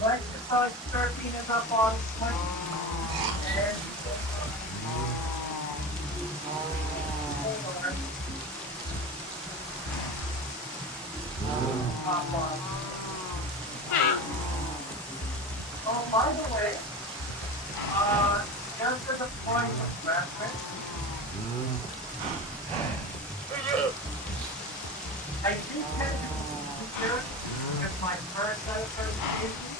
exercise 13 is up on swing and 4 up on. Oh, by the way, just as a point of reference, I do tend to be here with my first set of presentations,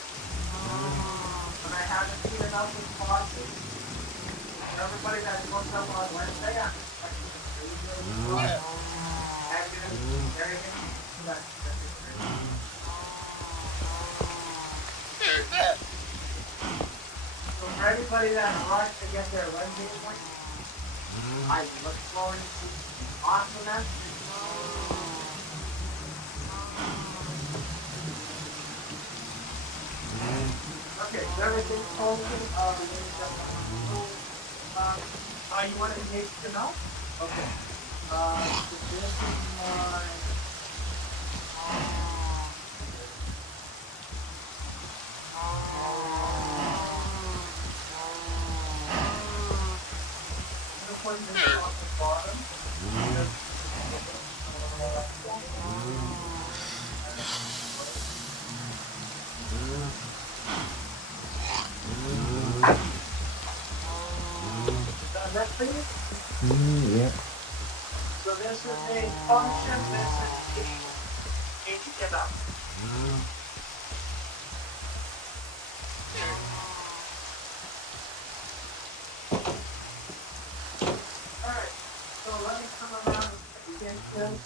but I haven't seen enough responses. Everybody that looked up on Wednesday, I'm expecting a pretty good response. Negative, very good. That's So for everybody that rushed to get their Wednesday appointment, I look forward to awesomeness. Okay, so everything's focused. You want to engage to know? Okay. So this is my. I'm going to put this on the bottom. That for you? Yeah. So this is a function, this is HTML. Alright, so let me come around and get this.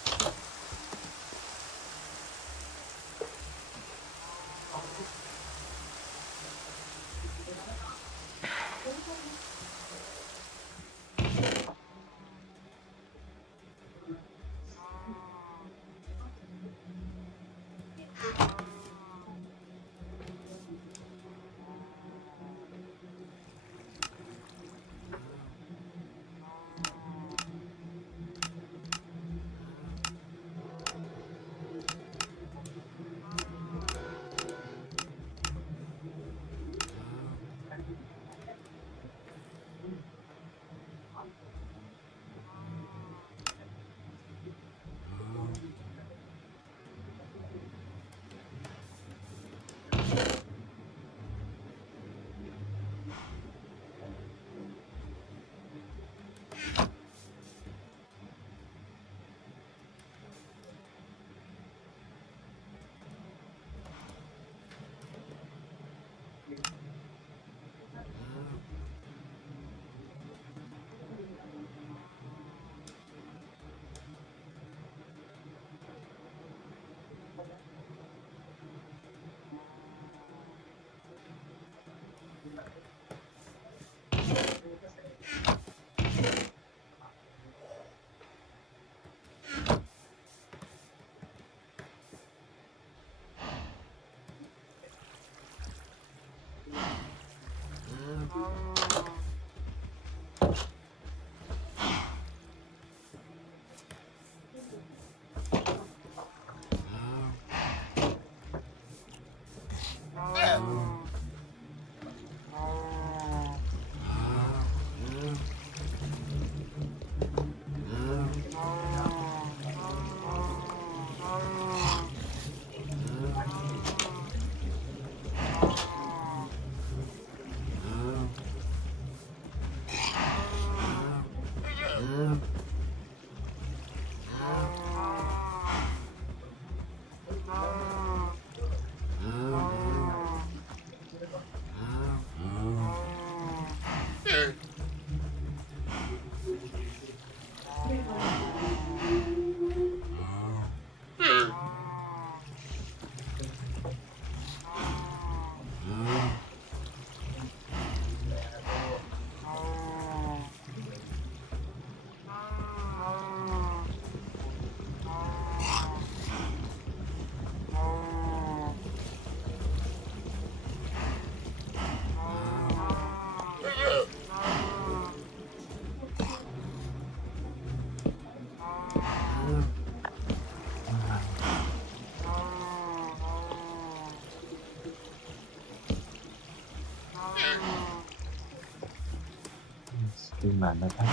만나 타.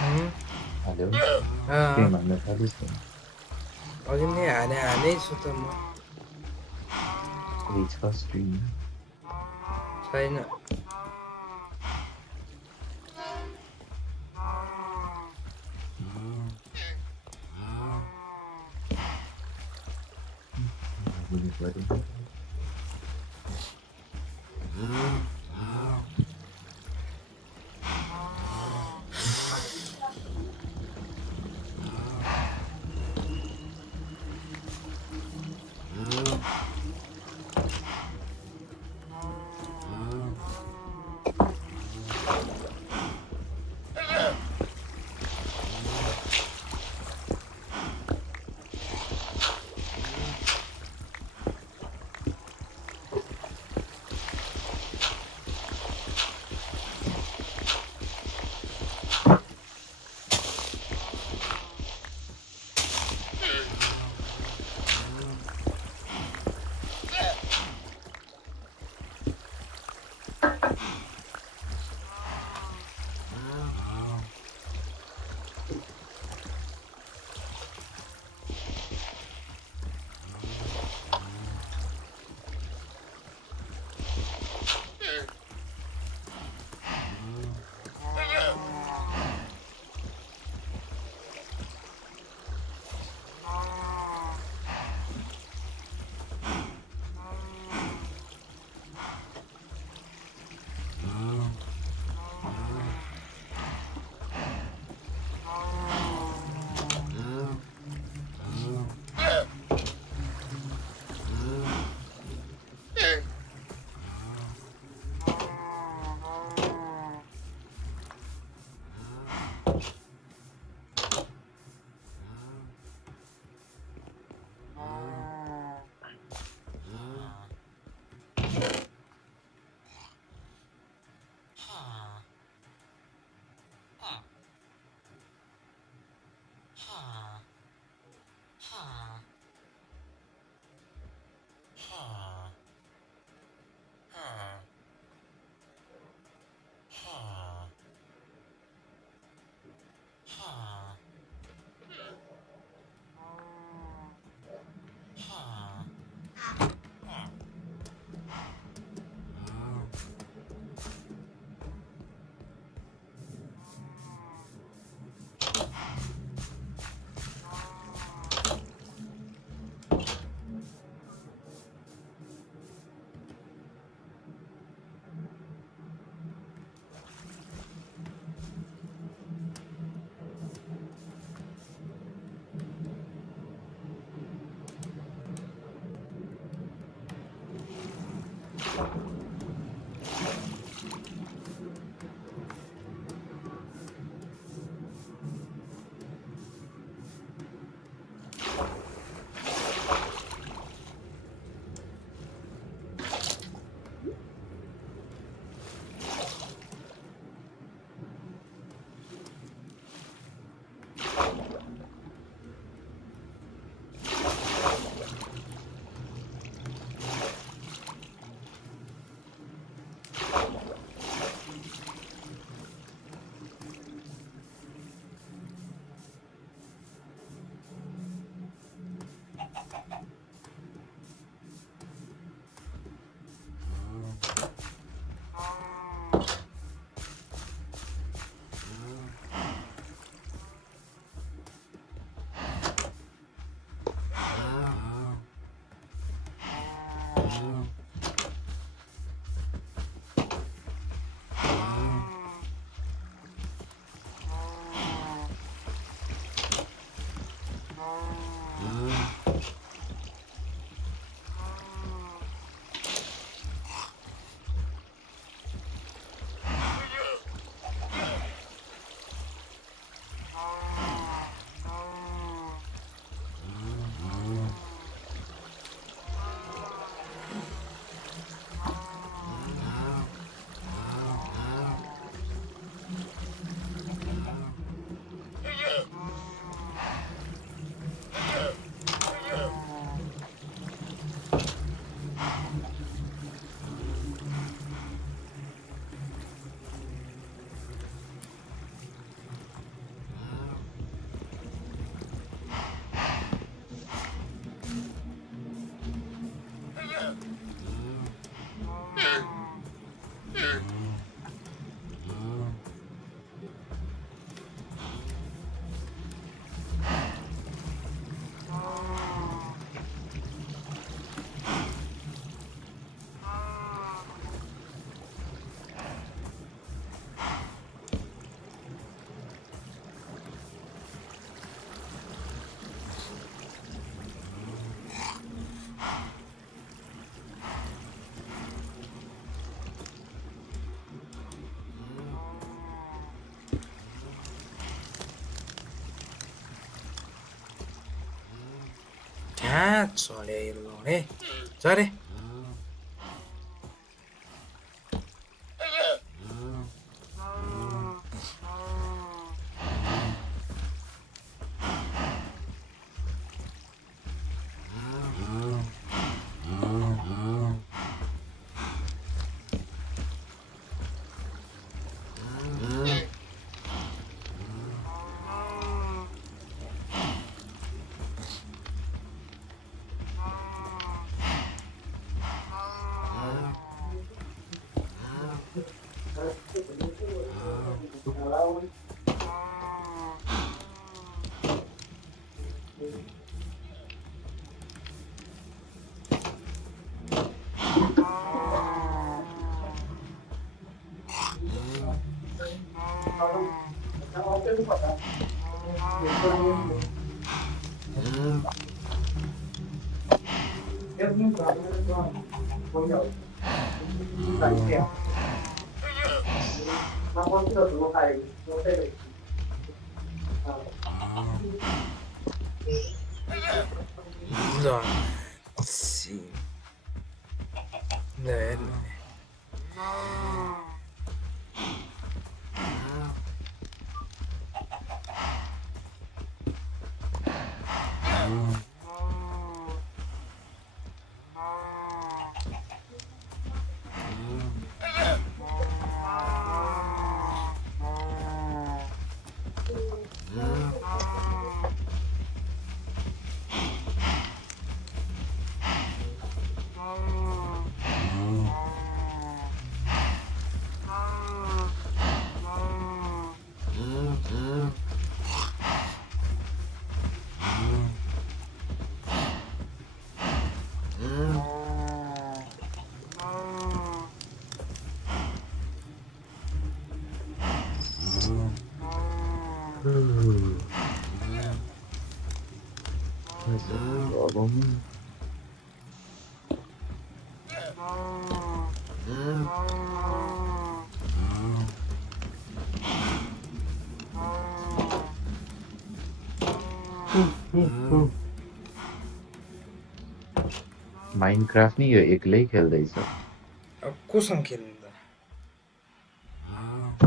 응? Hello. 아, 게임 만나 타주세요. 어딨니? 안에 있었던 뭐. 리처 스트림. 저희는 문이 뭐지? चढे लडे चढे ल सी ल हेर्नु Minecraft नि यो एक्लै खेल्दैछ अब कोसँग खेल्नु त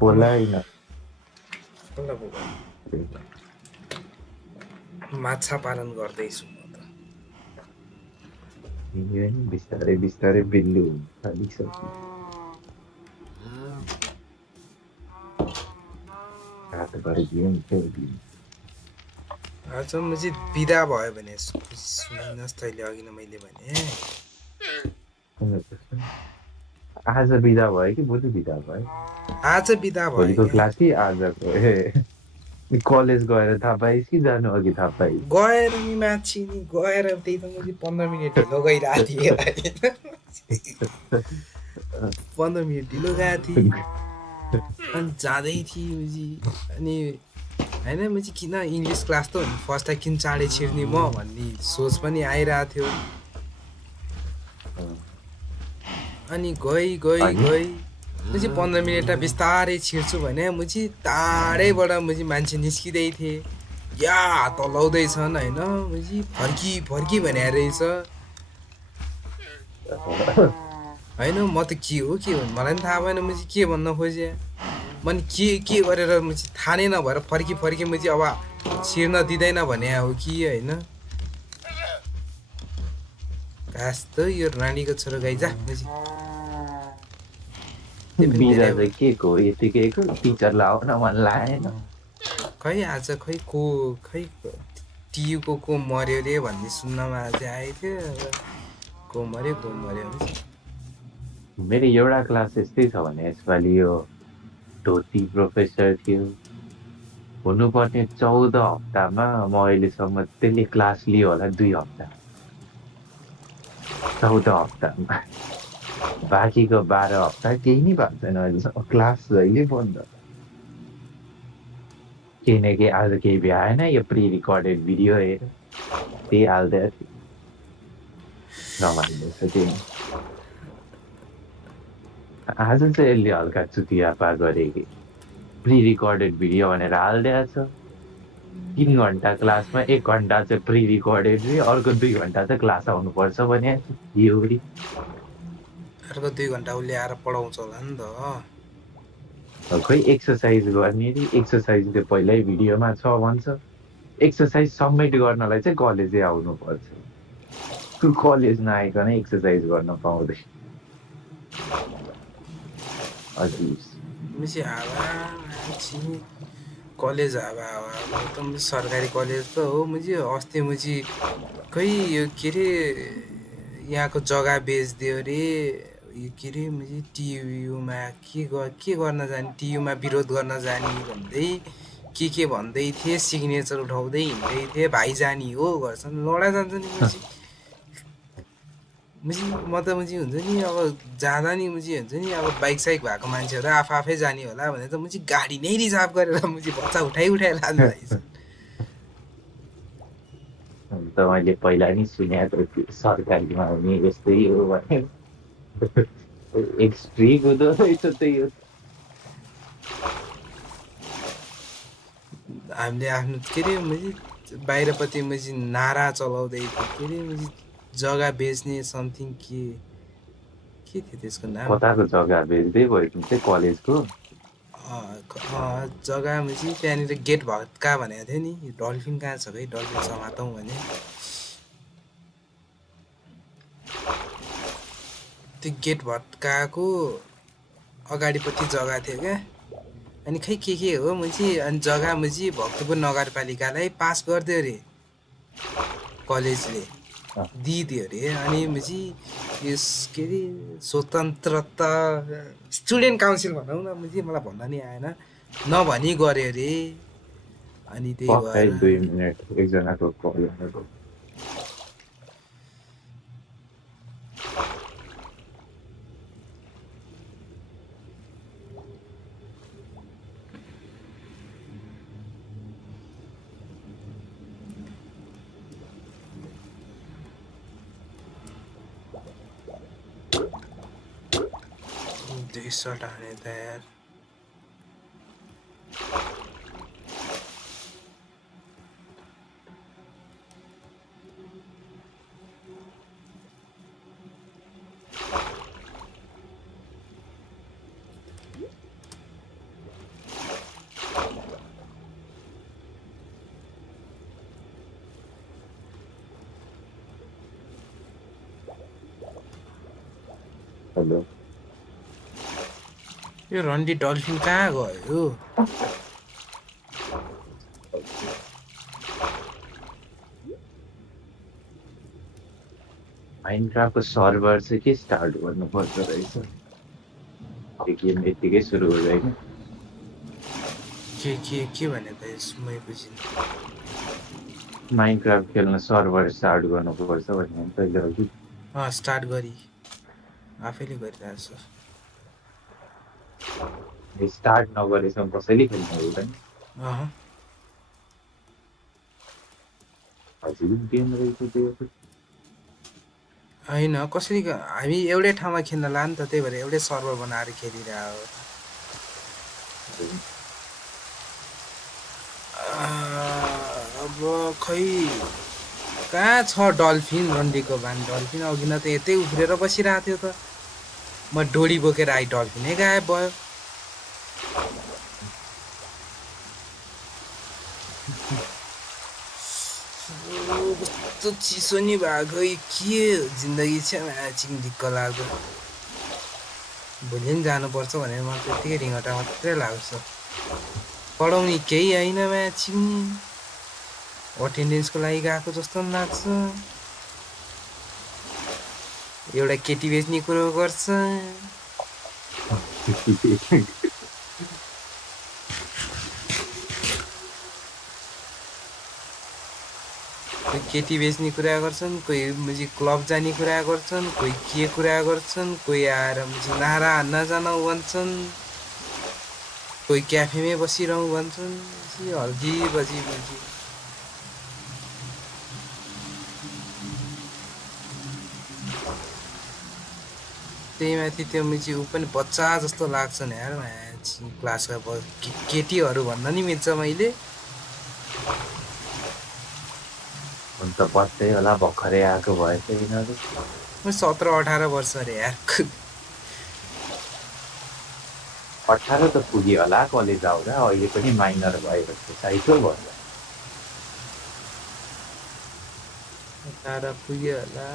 बोलाइन कसलाई बोला माछा पालन गर्दैछु म त यो नि बिस्तारै बिस्तारै बिल्लु थालिसक्यो रातभरि गेम खेल्दिन आज म चाहिँ बिदा भयो भने सुनिनस् तैँले अघि नै मैले भने आज बिदा भयो कि भोलि बिदा भयो आज बिदा भोलिको भयो क्लास कि आजको कलेज गएर थाहा पाइस् कि जानु अघि थाहा पाइस् गएर नि माछी नि गएर त्यही त मैले 15 मिनट ढिलो गइरहेको थिएँ 15 मिनट ढिलो गएको थिएँ अनि जाँदै थिएँ मुजी अनि होइन म चाहिँ किन इङ्ग्लिस क्लास त हो नि फर्स्ट टाइम किन चाँडै छिर्ने म भन्ने सोच पनि आइरहेको थियो अनि गई म चाहिँ 15 मिनट बिस्तारै छिर्छु भने म चाहिँ टाढैबाट म चाहिँ मान्छे निस्किँदै थिएँ या हात हल्लाउँदैछन् होइन म चाहिँ फर्की भने रहेछ होइन म त के हो मलाई पनि थाहा भएन म चाहिँ के भन्न खोजेँ मैले के गरेर म चाहिँ थाहा नै नभएर फर्की म चाहिँ अब छिर्न दिँदैन भने हो कि होइन कास त यो रानीको छोरो गाई जा बिदा चाहिँ के को यतिकैको टिचरलाई आउन मन लागेन खै आज खै टियुको को मर्यो रे भन्ने सुन्नमा चाहिँ आएको थियो को मर्यो मेरो एउटा क्लास यस्तै छ भने यसपालि यो धोती प्रोफेसर थियो हुनुपर्ने 14 हप्तामा म अहिलेसम्म त्यसले क्लास लियो होला 2 हप्ता 14 हप्तामा बाँकीको 12 हप्ता केही नै भएको छैन अहिलेसम्म क्लास जहिले बन्द किनकि आज केही भ्याएन यो प्रि रिकर्डेड भिडियो हेर त्यही हाल्दै थियो रमाइलो छ त्यही आज चाहिँ यसले हल्का चुतियापा गरे कि प्रि रिकर्डेड भिडियो भनेर हालिदिएको छ 3 घन्टा क्लासमा 1 घन्टा चाहिँ प्री रिकर्डेड रे अर्को 2 घन्टा चाहिँ क्लास आउनुपर्छ भने एउटी अर्को 2 घन्टा उसले आएर पढाउँछ होला नि त। खै एक्सर्साइज गर्ने रे एक्सर्साइज चाहिँ पहिल्यै भिडियोमा छ भन्छ एक्सर्साइज सबमिट गर्नलाई चाहिँ कलेजै आउनुपर्छ तु कलेज नआइकन एक्सर्साइज गर्न पाउँदै अजीब मुझे हावा मान्छे कलेज हावा हावा एकदम सरकारी कलेज त हो। मुझे अस्ति मुझे खै यो के अरे यहाँको जग्गा बेचिदियो अरे यो के अरे मुझे टियुमा के गर्न जाने टियुमा विरोध गर्न जाने भन्दै के भन्दै थिए सिग्नेचर उठाउँदै हिँड्दै थिए भाइ जानी हो गर्छन् लडा जान्छ नि मुझे म त मुझे हुन्छ नि अब जाँदा नि मुझे हुन्छ नि अब बाइक साइक भएको मान्छेहरू आफै जाने होला भने त मुझे गाडी नै रिजर्भ गरेर मुझे बच्चा उठाइ लानु रहेछ। त मैले पहिला नि सुनेको थियो सरकारीमा हुने यस्तै हो भने एक्सट्रिक हुँदो रहेछ त्यही हो हामीले आफ्नो के अरे मुझे बाहिरपट्टि मुझे नारा चलाउँदै थियो के अरे मुझे जग्गा बेच्ने समथिङ के थियो त्यसको नाम कताको जग्गा बेच्दै भयो चाहिँ कलेजको जग्गा मुझे त्यहाँनिर गेट भत्का भनेको थियो नि डल्फिन कहाँ छ भाइ डल्फिन समातौँ भने त्यो गेट भत्काको अगाडिपट्टि जग्गा थियो क्या अनि खै के हो मुझे अनि जग्गा मुझे भक्तपुर नगरपालिकालाई पास गरिदियो अरे कलेजले दिइदियो अरे अनि मुझे यस के अरे स्वतन्त्रता स्टुडेन्ट काउन्सिल भनौँ न मुझे मलाई भन्न नि आएन नभनी गऱ्यो अरे अनि त्यही भएर 2 मिनेट एकजनाको कल आएको शर्ट हाने त यार हेलो यो रन्डी डल्फिन कहाँ गयो माइनक्राफ्टको सर्भर चाहिँ के स्टार्ट गर्नुपर्छ रहेछ गेम यतिकै सुरु हुँदैन के भने त यसमै बुझिन माइनक्राफ्ट खेल्न सर्भर स्टार्ट गर्नुपर्छ भने तैँले अघि स्टार्ट गरी आफैले गरिरहेको छु स्टार्ट नगरेसम्म कसैले खेल्नु हुँदैन हजुर गेम रहेछ त्यो होइन कसरी हामी एउटै ठाउँमा खेल्न ला नि त त्यही भएर एउटै सर्भर बनाएर खेलिरहेको अब खै कहाँ छ डल्फिन रन्डीको भान डल्फिन अघि न त यतै उफ्रेर बसिरहेको थियो त म डोरी बोकेर आइ डल्फिनै गायब भयो कस्तो चिसो नि भएको के जिन्दगी छ म्याचिङ दिक्क लाग्दो भोलि पनि जानुपर्छ भनेर म त्यतिकै रिङ्गटा मात्रै लाग्छ पढाउने केही होइन म्याचिङ अटेन्डेन्सको लागि गएको जस्तो पनि लाग्छ एउटा केटी बेच्ने कुरो गर्छ कोही केटी बेच्ने कुरा गर्छन् कोही मुझे क्लब जाने कुरा गर्छन् कोही के कुरा गर्छन् कोही आएर मुझे नारा हान्न जानु भन्छन् कोही क्याफेमै बसिरहँ भन्छन् हल्की बजी मुझे त्यही माथि त्यो मुझे ऊ पनि बच्चा जस्तो लाग्छ नि यार क्लासका केटीहरू भन्न नि मिल्छ मैले हुन त बच्चै होला भर्खरै आएको भएछ यिनीहरू 17-18 वर्ष अरे यार 18 त पुग्यो होला कलेज आउँदा अहिले पनि माइनर भएको छ साइकल भयो 18 पुग्यो होला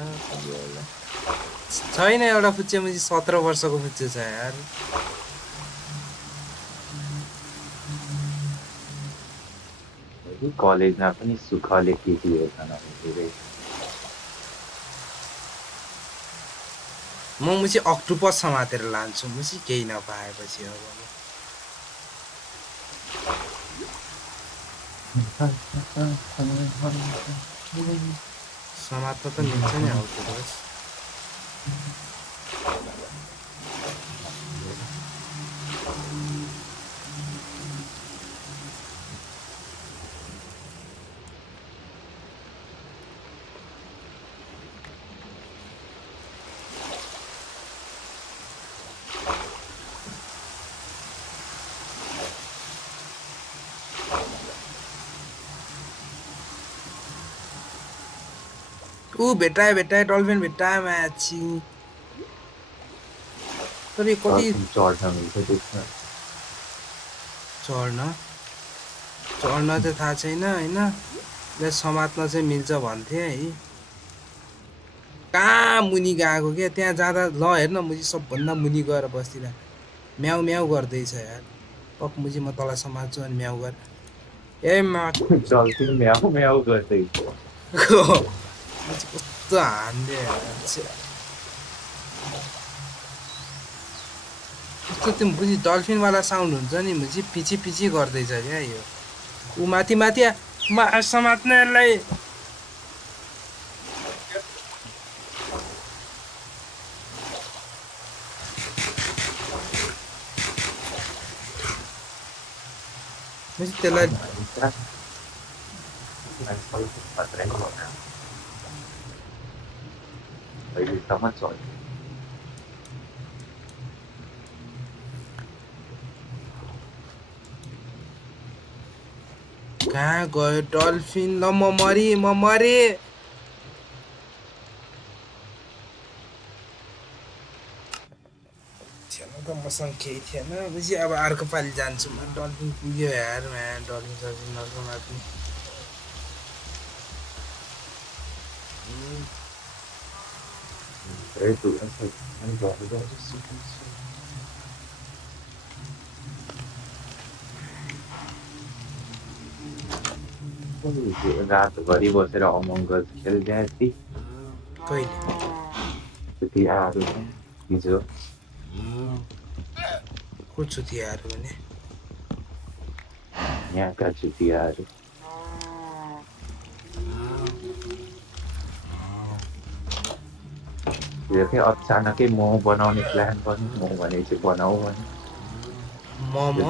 छैन एउटा फुच्चे मुजी 17 वर्षको फुच्चे छ यार कलेजमा पनि सुखले केटीहरू छन् धेरै म मुजी अक्टोपस समातेर लान्छु मुजी केही नपाएपछि अब समात्न त मिल्छ नि अक्टोपस भेटाए डल्फिन भेटाए माछी तर यो कति चढ्न मिल्छ त्यसमा चढ्न चाहिँ थाहा छैन हैन यसलाई समात्न चाहिँ मिल्छ भन्थे है कहाँ मुनि गएको क्या त्यहाँ जाँदा ल हेर्न मुजी सबभन्दा मुनि गएर बस्दिरा म्याउ म्याउ गर्दैछ यार पक मुजी म तँलाई समात्छु अनि म्याउ गर ए मा डल्फिन म्याउ म्याउ गर्दै कस्तो हान्ने कस्तो त्यो बुझी डल्फिनवाला साउन्ड हुन्छ नि मुजी पिची पिची गर्दैछ क्या यो ऊ माथि माथि समात्नेलाई त्यसलाई अहिलेसम्म चल्यो कहाँ गयो डल्फिन ल म मरे थिएन त मसँग केही थिएन बुझी अब अर्को पालि जान्छु म डल्फिन पुग्यो यार डल्फिन नर्को रातभरि बसेर अमङ्गल खेल्दै कहिले हिजो को चुतियाहरू भने यहाँका चुतियाहरू अचानकै मोमो बनाउने प्लान पनि म भने चाहिँ बनाऊ भने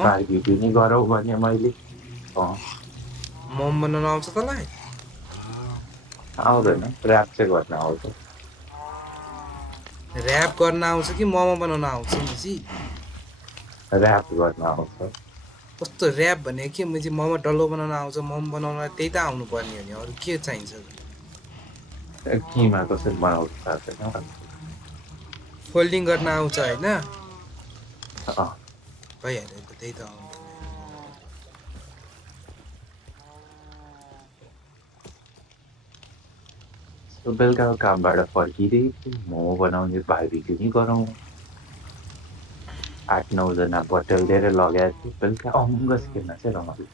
बार्बिक्यू नि गरौँ भने मैले मोमो बनाउन आउँछ तँलाई आउँदैन ऱ्याप चाहिँ गर्न आउँछ ऱ्याप गर्न आउँछ कि मोमो बनाउन आउँछ मुजी ऱ्याप गर्न आउँछ कस्तो ऱ्याप भने के मुजी मोमो डल्लो बनाउन आउँछ मोमो बनाउन त्यही त आउनु पर्ने हो नि अरू के चाहिन्छ किमा कसरी बनाउँछ थाहा छैन फोल्डिङ गर्न आउँछ होइन भइहाल्यो त्यही त आउँछ बेलुकाको कामबाट फर्किँदै मोमो बनाउने बार्बिक्यू नि गरौँ 8-9 जना बटुल्दै लगाएको थियो बेलुका अमङ्गस खेल्न चाहिँ रमाइलो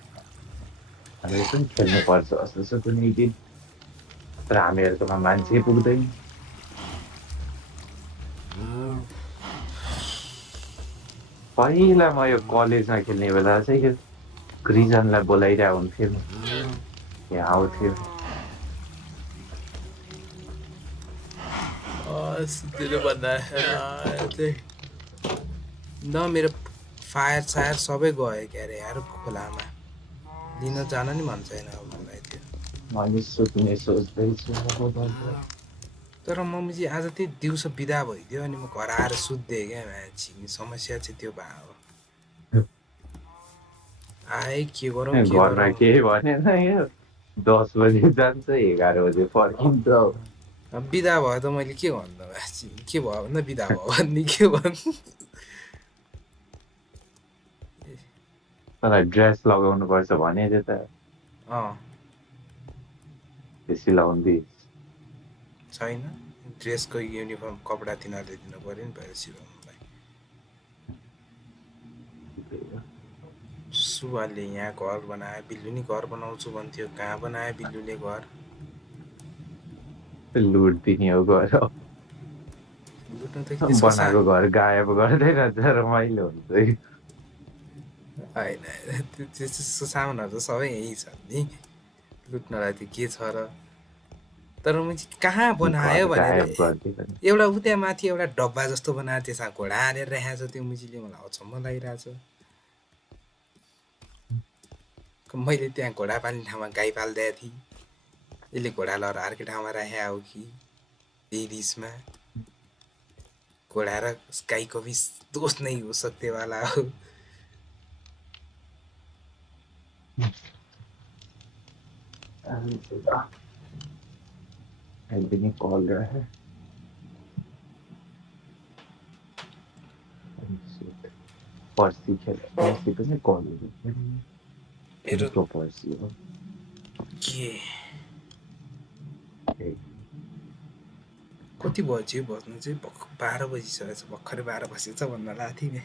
हामीले पनि खेल्नुपर्छ जस्तो छ कुनै दिन तर हामीहरूकोमा मान्छे पुग्दैन पहिला म यो कलेजमा खेल्ने बेला चाहिँ यो ग्रिजनलाई बोलाइरहेको हुन्थ्यो यहाँ आउँथ्यो न मेरो फायर सायर सबै गयो क्या अरे यार खोलामा लिन जान नि मन छैन अब मलाई त्यो मैले सुत्ने सोच्दैछु तर म मुजी आज त्यही दिउँसो बिदा भइदियो अनि म घर आएर सुत्दै क्या मान्छे समस्या चाहिँ त्यो भयो आए के गरौँ के घरमा गरौँ केही भनेन यो 10 बजे जान्छ 11 बजे फर्किन्छ बिदा भयो त मैले के भन्नु के भयो भन्दा बिदा भयो भन्ने के भन्नु तर ड्रेस लगाउनु पर्छ भने त अँ त्यसै लाउँदै छैन ड्रेसको युनिफर्म कपडा तिनीहरूले दिनु पऱ्यो नि बाहिर सिलाउनुलाई सुवाले यहाँ घर बनायो बिल्लुनी घर बनाउँछु भन्थ्यो कहाँ बनायो बिल्लुले घर लुट दिने हो घर लुट्नु त त्यसको बनाएको घर गायब गर्दैन रमाइलो हुन्छ होइन त्यस्तो सामानहरू त सबै यहीँ छ नि लुट्नलाई त के छ र तर म चाहिँ कहाँ बनायो भनेर एउटा उ त्यहाँ माथि एउटा डब्बा जस्तो बनाएर त्यसमा घोडा हालेर राखेको छ त्यो मुजीले मलाई अचम्म लागिरहेको छ मैले त्यहाँ घोडा पाल्ने ठाउँमा गाई पालिदिएको थिएँ यसले घोडा लएर अर्कै ठाउँमा राखेको हो कि त्यही रिसमा घोडा र गाईको बिच दोष नै हो सक्नेवाला हो अहिले कल रहा है पर्सी खेल पर्सी पनि कल मेरो पर्सी हो के कति बज्यो बज्नु चाहिँ 12 बजिसकेको छ भर्खरै 12 बजेछ भन्न लाग्थेँ